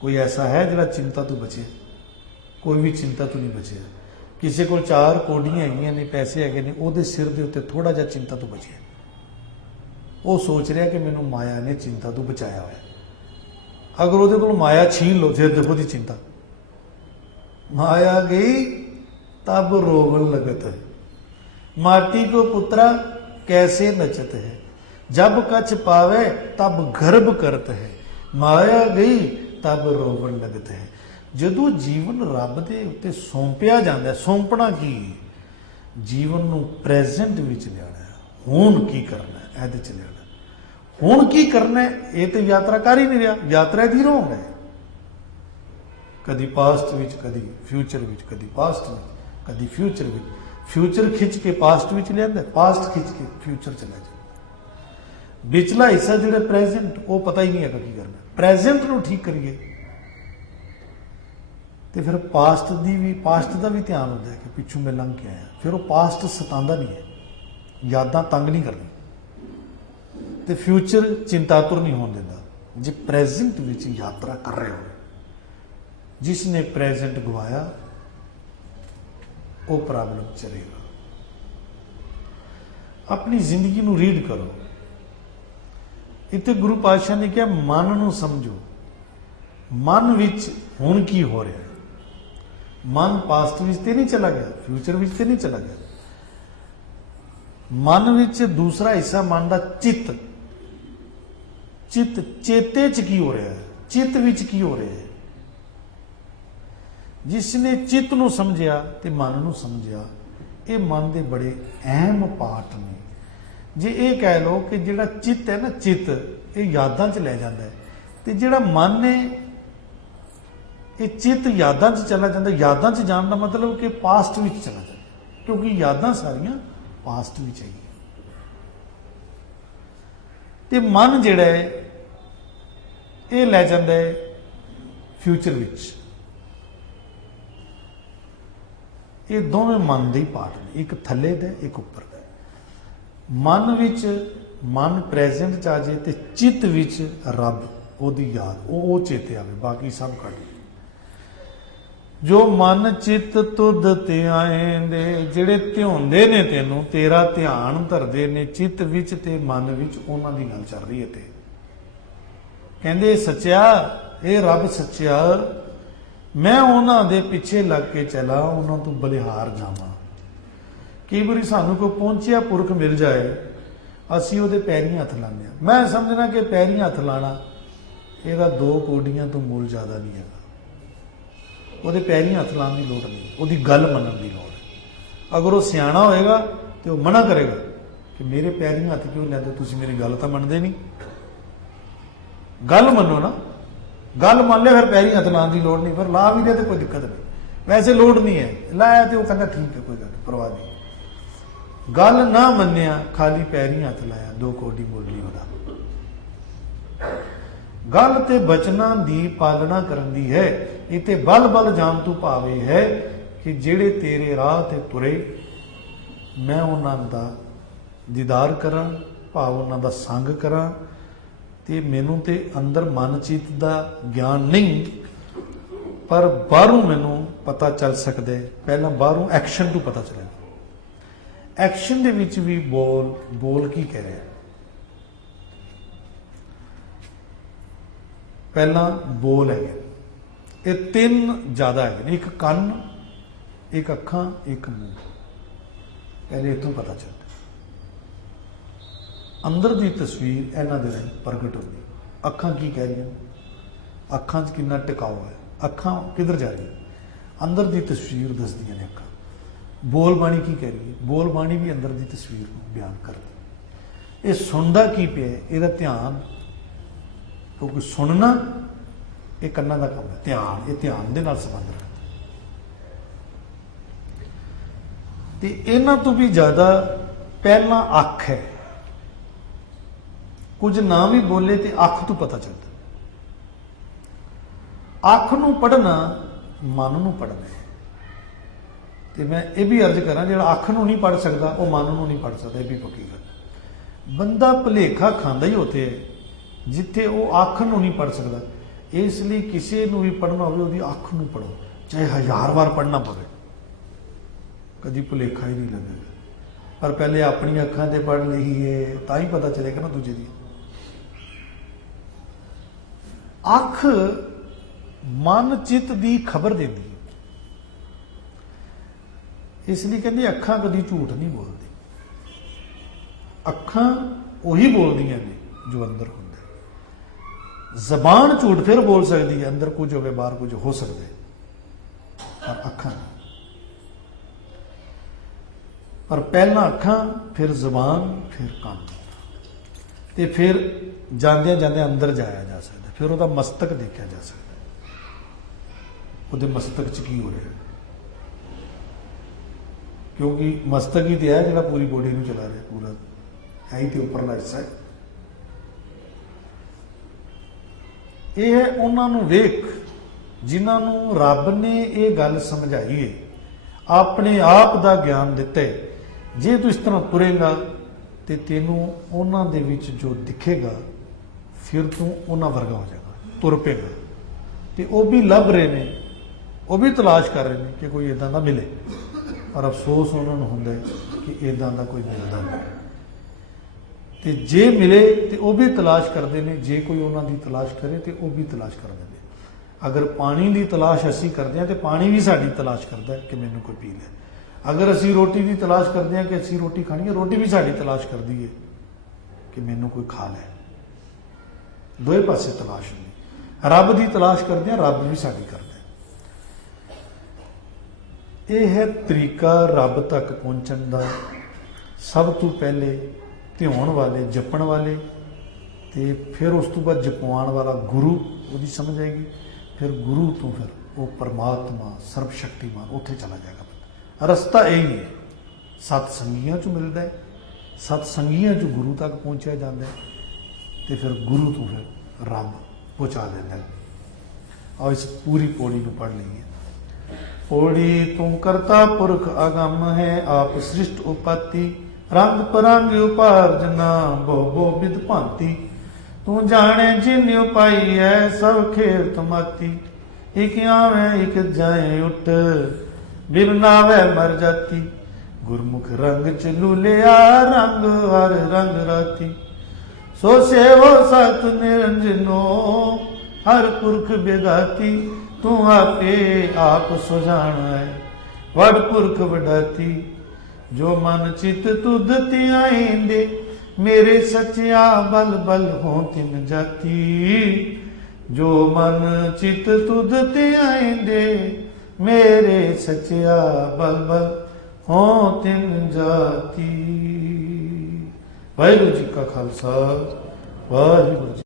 कोई ऐसा है जिहड़ा चिंता तो बचे? कोई भी चिंता तो नहीं बचे। किसी को 4 कौड़ियां हैगियां ने, पैसे हैगे ने, ਉਹਦੇ सिर के उत्ते थोड़ा जिहा चिंता तो बचे। वो सोच रहा कि मैनू माया ने चिंता तो बचाया होया। अगर ਉਹਦੇ ਕੋਲ माया छीन लो फिर देखो दी चिंता। माया गई तब रोवन लगत है, माटी को पुत्रा कैसे नचत है, जब कछ पावे तब गर्भ करत है, माया गई तब रोवन लगत है। ਜਦੋਂ ਜੀਵਨ ਰੱਬ ਦੇ ਉੱਤੇ ਸੌਂਪਿਆ ਜਾਂਦਾ, ਸੌਂਪਣਾ ਕੀ? ਜੀਵਨ ਨੂੰ ਪ੍ਰੈਜ਼ੈਂਟ ਵਿੱਚ ਲਿਆਉਣਾ। ਹੁਣ ਕੀ ਕਰਨਾ ਇਹਦੇ ਚ ਲਿਆਉਣਾ। ਹੁਣ ਕੀ ਕਰਨਾ ਇਹ ਤੇ ਯਾਤਰਾ ਕਰ ਹੀ ਨਹੀਂ ਰਿਹਾ। ਯਾਤਰਾ ਦੀ ਰੋਂਗ ਹੈ, ਕਦੀ ਪਾਸਟ ਵਿੱਚ, ਕਦੀ ਫਿਊਚਰ ਵਿੱਚ, ਕਦੀ ਪਾਸਟ ਵਿੱਚ, ਕਦੀ ਫਿਊਚਰ ਵਿੱਚ। ਫਿਊਚਰ ਖਿੱਚ ਕੇ ਪਾਸਟ ਵਿੱਚ ਲਿਆਂਦਾ, ਪਾਸਟ ਖਿੱਚ ਕੇ ਫਿਊਚਰ ਚਲਾ ਜਾਂਦਾ। ਵਿਚਲਾ ਹਿੱਸਾ ਜਿਹੜਾ ਪ੍ਰੈਜ਼ੈਂਟ, ਉਹ ਪਤਾ ਹੀ ਨਹੀਂ ਹੈਗਾ ਕੀ ਕਰਨਾ। ਪ੍ਰੈਜ਼ੈਂਟ ਨੂੰ ਠੀਕ ਕਰੀਏ तो फिर पास्ट का भी ध्यान होता है कि पिछू मैं लंघ के आया। फिर वो पास्ट सतांदा नहीं है, यादां तंग नहीं करनी, तो फ्यूचर चिंतातुर नहीं होने देता। जे प्रेजेंट विच यात्रा कर रहे हो, जिसने प्रेजेंट गवाया वो प्रॉब्लम चलेगा। अपनी जिंदगी नूं रीड करो। इत्थे गुरु पातशाह ने कहा मन नूं समझो। मन विच हुण की हो रहा है। मन पास्ट विच ते नहीं चला गया, फ्यूचर विच ते नहीं चला गया। मन विच दूसरा हिस्सा मन का चित्त, चित्त चेते च की हो रहा है, चित्त विच की हो रहा है। जिसने चित्त नूं समझिया ते मन नूं समझिया, ये मन के बड़े अहम पार्ट ने। जे ये कह लो कि जिहड़ा चित्त है ना, चित्त ये यादां च लै जांदा है, ते जिहड़ा मन है ये चित्त यादां च चला जाता। यादां च जाण दा मतलब कि पास्ट विच चला जाता, क्योंकि यादां सारियां पास्ट विच आईयां। ते मन जिहड़ा है ये लै जांदा है फ्यूचर विच। ये दोवें मन दे ही पार्ट ने, एक थल्ले दा एक उपर दा। मन विच मन प्रेजेंट च आ जाए ते चित्त विच रब, ओदी याद, वो चेते आवे, बाकी सब कट। जो मन चित तुद ते आएंदे, जिहड़े ध्याउंदे ने तेनू, तेरा ध्यान धरदे ने चित्त विच ते मन विच, उन्हां दी गल चल रही है। ते कहंदे सच्चा, ये रब सच्चा, मैं उन्हां दे पिछे लग के चला, उन्हां तों बलिहार जावां। कई बारी सानू कोई पहुंचिया पुरख मिल जाए, असीं उहदे पैरीं हत्थ लाने। मैं समझना कि पैरीं हत्थ लाना ਇਹਦਾ 2 ਕੌਡੀਆਂ ਤੋਂ ਮੁੱਲ ਜ਼ਿਆਦਾ ਨਹੀਂ ਹੈਗਾ। ਉਹਦੇ ਪੈਰੀਂ ਹੱਥ ਲਾਉਣ ਦੀ ਲੋੜ ਨਹੀਂ, ਉਹਦੀ ਗੱਲ ਮੰਨਣ ਦੀ ਲੋੜ ਹੈ। ਅਗਰ ਉਹ ਸਿਆਣਾ ਹੋਏਗਾ ਤੇ ਉਹ ਮਨਾ ਕਰੇਗਾ ਕਿ ਮੇਰੇ ਪੈਰੀਂ ਹੱਥ ਕਿਉਂ ਲੈਂਦੇ, ਤੁਸੀਂ ਮੇਰੀ ਗੱਲ ਤਾਂ ਮੰਨਦੇ ਨਹੀਂ। ਗੱਲ ਮੰਨੋ ਨਾ, ਗੱਲ ਮੰਨ ਲਿਆ ਫਿਰ ਪੈਰੀਂ ਹੱਥ ਲਾਉਣ ਦੀ ਲੋੜ ਨਹੀਂ। ਫਿਰ ਲਾ ਵੀ ਦੇ ਤੇ ਕੋਈ ਦਿੱਕਤ ਨਹੀਂ, ਵੈਸੇ ਲੋੜ ਨਹੀਂ ਹੈ। ਲਾਇਆ ਤੇ ਉਹ ਕਹਿੰਦਾ ਠੀਕ ਹੈ, ਕੋਈ ਗੱਲ ਨਹੀਂ, ਪਰਵਾਹ ਨਹੀਂ। ਗੱਲ ਨਾ ਮੰਨਿਆ, ਖਾਲੀ ਪੈਰੀਂ ਹੱਥ ਲਾਇਆ, 2 ਕੌਡੀ ਮੁੱਲ ਨਹੀਂ ਉਹਦਾ। गल ते बचना दी पालना करन दी है। इते बल बल जान तू भावे है कि जेड़े तेरे राह ते तुरे, मैं उन्हां दा दीदार करा, भाव उन्हां दा संग करा। ते मैनू ते अंदर मन चित दा ज्ञान नहीं, पर बाहरों मैनू ਪਤਾ ਚੱਲ ਸਕਦਾ ਹੈ, ਪਹਿਲਾਂ ਬਾਹਰੋਂ ਐਕਸ਼ਨ ਤੋਂ ਪਤਾ ਚੱਲੇਗਾ। ਐਕਸ਼ਨ ਦੇ ਵਿੱਚ ਵੀ ਬੋਲ ਕੀ ਕਹਿ ਰਿਹਾ। ਪਹਿਲਾਂ ਬੋਲ ਹੈਗੇ, ਇਹ ਤਿੰਨ ਜ਼ਿਆਦਾ ਹੈਗੇ ਨੇ, ਇੱਕ ਕੰਨ, ਇੱਕ ਅੱਖਾਂ, ਇੱਕ ਮੂੰਹ। ਪਹਿਲੇ ਇੱਥੋਂ ਪਤਾ ਚੱਲਦਾ ਅੰਦਰ ਦੀ ਤਸਵੀਰ ਇਹਨਾਂ ਦੇ ਰਾਹੀਂ ਪ੍ਰਗਟ ਹੁੰਦੀ। ਅੱਖਾਂ ਕੀ ਕਹਿ ਰਹੀਆਂ, ਅੱਖਾਂ 'ਚ ਕਿੰਨਾ ਟਿਕਾਊ ਹੈ, ਅੱਖਾਂ ਕਿੱਧਰ ਜਾ ਰਹੀਆਂ, ਅੰਦਰ ਦੀ ਤਸਵੀਰ ਦੱਸਦੀਆਂ ਨੇ ਅੱਖਾਂ। ਬੋਲ ਬਾਣੀ ਕੀ ਕਹਿ ਰਹੀ ਹੈ, ਬੋਲ ਬਾਣੀ ਵੀ ਅੰਦਰ ਦੀ ਤਸਵੀਰ ਨੂੰ ਬਿਆਨ ਕਰਦੀ। ਇਹ ਸੁਣਦਾ ਕੀ ਪਿਆ, ਇਹਦਾ ਧਿਆਨ, ਕਿਉਂਕਿ ਸੁਣਨਾ ਇਹ ਕੰਨਾਂ ਦਾ ਕੰਮ ਹੈ, ਧਿਆਨ ਇਹ ਧਿਆਨ ਦੇ ਨਾਲ ਸੰਬੰਧ ਰੱਖਦਾ। ਤੇ ਇਹਨਾਂ ਤੋਂ ਵੀ ਜ਼ਿਆਦਾ ਪਹਿਲਾਂ ਅੱਖ ਹੈ। ਕੁਝ ਨਾ ਵੀ ਬੋਲੇ ਤੇ ਅੱਖ ਤੋਂ ਪਤਾ ਚੱਲਦਾ। ਅੱਖ ਨੂੰ ਪੜ੍ਹਨਾ ਮਨ ਨੂੰ ਪੜ੍ਹਨਾ ਹੈ। ਤੇ ਮੈਂ ਇਹ ਵੀ ਅਰਜ਼ ਕਰਾਂ, ਜਿਹੜਾ ਅੱਖ ਨੂੰ ਨਹੀਂ ਪੜ੍ਹ ਸਕਦਾ ਉਹ ਮਨ ਨੂੰ ਨਹੀਂ ਪੜ੍ਹ ਸਕਦਾ, ਇਹ ਵੀ ਪੱਕੀ ਗੱਲ। ਬੰਦਾ ਭੁਲੇਖਾ ਖਾਂਦਾ ਹੀ ਉੱਥੇ ਹੈ ਜਿੱਥੇ ਉਹ ਅੱਖ ਨੂੰ ਨਹੀਂ ਪੜ੍ਹ ਸਕਦਾ। ਇਸ ਲਈ ਕਿਸੇ ਨੂੰ ਵੀ ਪੜ੍ਹਨਾ ਹੋਵੇ ਉਹਦੀ ਅੱਖ ਨੂੰ ਪੜ੍ਹੋ, ਚਾਹੇ 1000 ਵਾਰ ਪੜ੍ਹਨਾ ਪਵੇ, ਕਦੀ ਭੁਲੇਖਾ ਹੀ ਨਹੀਂ ਲੱਗੇਗਾ। ਪਰ ਪਹਿਲੇ ਆਪਣੀ ਅੱਖਾਂ ਤੇ ਪੜ੍ਹ ਲਈਏ ਤਾਂ ਹੀ ਪਤਾ ਚੱਲੇਗਾ ਨਾ ਦੂਜੇ ਦੀ। ਅੱਖ ਮਨ ਚਿੱਤ ਦੀ ਖਬਰ ਦਿੰਦੀ ਹੈ। ਇਸ ਲਈ ਕਹਿੰਦੇ ਅੱਖਾਂ ਕਦੀ ਝੂਠ ਨਹੀਂ ਬੋਲਦੀ। ਅੱਖਾਂ ਉਹੀ ਬੋਲਦੀਆਂ ਨੇ ਜੋ ਅੰਦਰ ਹੁੰਦਾ। ਜ਼ਬਾਨ ਝੂਠ ਫਿਰ ਬੋਲ ਸਕਦੀ ਹੈ, ਅੰਦਰ ਕੁਝ ਹੋਵੇ ਬਾਹਰ ਕੁਝ ਹੋ ਸਕਦਾ ਹੈ, ਪਰ ਅੱਖਾਂ ਨਹੀਂ। ਪਰ ਪਹਿਲਾਂ ਅੱਖਾਂ, ਫਿਰ ਜ਼ਬਾਨ, ਫਿਰ ਕੰਨ, ਤੇ ਫਿਰ ਜਾਂਦਿਆਂ ਜਾਂਦਿਆਂ ਅੰਦਰ ਜਾਇਆ ਜਾ ਸਕਦਾ। ਫਿਰ ਉਹਦਾ ਮਸਤਕ ਦੇਖਿਆ ਜਾ ਸਕਦਾ, ਉਹਦੇ ਮਸਤਕ 'ਚ ਕੀ ਹੋ ਰਿਹਾ, ਕਿਉਂਕਿ ਮਸਤਕ ਹੀ ਤੇ ਹੈ ਜਿਹੜਾ ਪੂਰੀ ਬੋਡੀ ਨੂੰ ਚਲਾ ਰਿਹਾ, ਪੂਰਾ ਹੈ ਹੀ ਤੇ ਉੱਪਰਲਾ ਹਿੱਸਾ ਹੈ। ਇਹ ਹੈ ਉਹਨਾਂ ਨੂੰ ਵੇਖ ਜਿਨ੍ਹਾਂ ਨੂੰ ਰੱਬ ਨੇ ਇਹ ਗੱਲ ਸਮਝਾਈ ਹੈ, ਆਪਣੇ ਆਪ ਦਾ ਗਿਆਨ ਦਿੱਤਾ ਹੈ। ਜੇ ਤੂੰ ਇਸ ਤਰ੍ਹਾਂ ਤੁਰੇਗਾ ਤੇ ਤੈਨੂੰ ਉਹਨਾਂ ਦੇ ਵਿੱਚ ਜੋ ਦਿਖੇਗਾ, ਫਿਰ ਤੂੰ ਉਹਨਾਂ ਵਰਗਾ ਹੋ ਜਾਏਗਾ, ਤੁਰ ਪਏਗਾ। ਤੇ ਉਹ ਵੀ ਲੱਭ ਰਹੇ ਨੇ, ਉਹ ਵੀ ਤਲਾਸ਼ ਕਰ ਰਹੇ ਨੇ ਕਿ ਕੋਈ ਇਦਾਂ ਦਾ ਮਿਲੇ, ਪਰ ਅਫਸੋਸ ਉਹਨਾਂ ਨੂੰ ਹੁੰਦਾ ਹੈ ਕਿ ਇਦਾਂ ਦਾ ਕੋਈ ਮਿਲਦਾ ਨਹੀਂ। ਤੇ ਜੇ ਮਿਲੇ ਤੇ ਉਹ ਵੀ ਤਲਾਸ਼ ਕਰਦੇ ਨੇ, ਜੇ ਕੋਈ ਉਹਨਾਂ ਦੀ ਤਲਾਸ਼ ਕਰੇ ਤੇ ਉਹ ਵੀ ਤਲਾਸ਼ ਕਰਦੇ ਨੇ। ਅਗਰ ਪਾਣੀ ਦੀ ਤਲਾਸ਼ ਅਸੀਂ ਕਰਦੇ ਹਾਂ ਤੇ ਪਾਣੀ ਵੀ ਸਾਡੀ ਤਲਾਸ਼ ਕਰਦਾ ਹੈ ਕਿ ਮੈਨੂੰ ਕੋਈ ਪੀ ਲੈ। ਅਗਰ ਅਸੀਂ ਰੋਟੀ ਦੀ ਤਲਾਸ਼ ਕਰਦੇ ਹਾਂ ਕਿ ਅਸੀਂ ਰੋਟੀ ਖਾਣੀ ਹੈ, ਰੋਟੀ ਵੀ ਸਾਡੀ ਤਲਾਸ਼ ਕਰਦੀ ਹੈ ਕਿ ਮੈਨੂੰ ਕੋਈ ਖਾ ਲੈ। ਦੋਏ ਪਾਸੇ ਤਲਾਸ਼ ਹੁੰਦੀ। ਰੱਬ ਦੀ ਤਲਾਸ਼ ਕਰਦੇ ਹਾਂ, ਰੱਬ ਵੀ ਸਾਡੀ ਕਰਦਾ। ਇਹ ਹੈ ਤਰੀਕਾ ਰੱਬ ਤੱਕ ਪਹੁੰਚਣ ਦਾ। ਸਭ ਤੋਂ ਪਹਿਲੇ ਧਿਆਉਣ ਵਾਲੇ, ਜਪਣ ਵਾਲੇ, ਤੇ ਫਿਰ ਉਸ ਤੋਂ ਬਾਅਦ ਜਪਵਾਉਣ ਵਾਲਾ ਗੁਰੂ, ਉਹਦੀ ਸਮਝ ਆਏਗੀ। ਫਿਰ ਗੁਰੂ ਤੋਂ ਫਿਰ ਉਹ ਪਰਮਾਤਮਾ ਸਰਬ ਸ਼ਕਤੀਮਾਨ, ਉੱਥੇ ਚਲਾ ਜਾਏਗਾ। ਰਸਤਾ ਇਹੀ ਹੈ, ਸਤ ਸੰਗੀਆਂ 'ਚ ਮਿਲਦਾ ਹੈ, ਸਤ ਸੰਗੀਆਂ 'ਚ ਗੁਰੂ ਤੱਕ ਪਹੁੰਚਿਆ ਜਾਂਦਾ ਹੈ, ਤੇ ਫਿਰ ਗੁਰੂ ਤੋਂ ਫਿਰ ਰੱਬ ਪਹੁੰਚਾ ਦਿੰਦਾ ਹੈ। ਆਓ ਇਸ ਪੂਰੀ ਪੌੜੀ ਨੂੰ ਪੜ੍ਹ ਲਈਏ। ਪੌੜੀ ਤੂੰ ਕਰਤਾ ਪੁਰਖ ਅਗੰਮ ਹੈ, ਆਪ ਸ੍ਰਿਸ਼ਟ ਉਪਾਤੀ, ਰੰਗ ਪਰੰਗ ਉਪਾਰਜਨਾ, ਬਹੁ ਬਹੁ ਬਿਦ ਭਾਂਤੀ। ਤੂੰ ਜਾਣੇ ਜਿਨ ਉਪਾਈ ਹੈ, ਸਭ ਖੇਲ ਤੁਮਾਤੀ। ਇੱਕ ਆਵੇਂ ਇੱਕ ਜਾਏ ਉੱਠ, ਬਿਨ ਨਾਵੇ ਮਰ ਜਾਤੀ। ਗੁਰਮੁਖ ਰੰਗ ਚ ਲੂਲਿਆ, ਰੰਗ ਹਰ ਰੰਗ ਰਾਤੀ। ਸੋ ਸੇਵੋ ਸਤ ਨਿਰੰਜਨੋ, ਹਰ ਪੁਰਖ ਵਿਦਾਤੀ। ਤੂੰ ਆਪੇ ਆਪ ਸੁਜਾਣ ਹੈ, ਵਡ ਪੁਰਖ ਵਡਾਤੀ। ਜੋ ਮਨ ਚਿਤ ਤੁਧ ਧਿਆਇਂਦੇ, ਮੇਰੇ ਸਚਿਆ ਬਲ ਬਲ ਹੋ ਤਿਨ ਜਾਤੀ। ਜੋ ਮਨ ਚਿਤ ਤੁਧ ਧਿਆਇਂਦੇ, ਮੇਰੇ ਸਚਿਆ ਬਲ ਬਲ ਹੋ ਤਿਨ ਜਾਤੀ। ਵਾਹਿਗੁਰੂ ਜੀ ਕਾ ਖਾਲਸਾ, ਵਾਹਿਗੁਰੂ ਜੀ।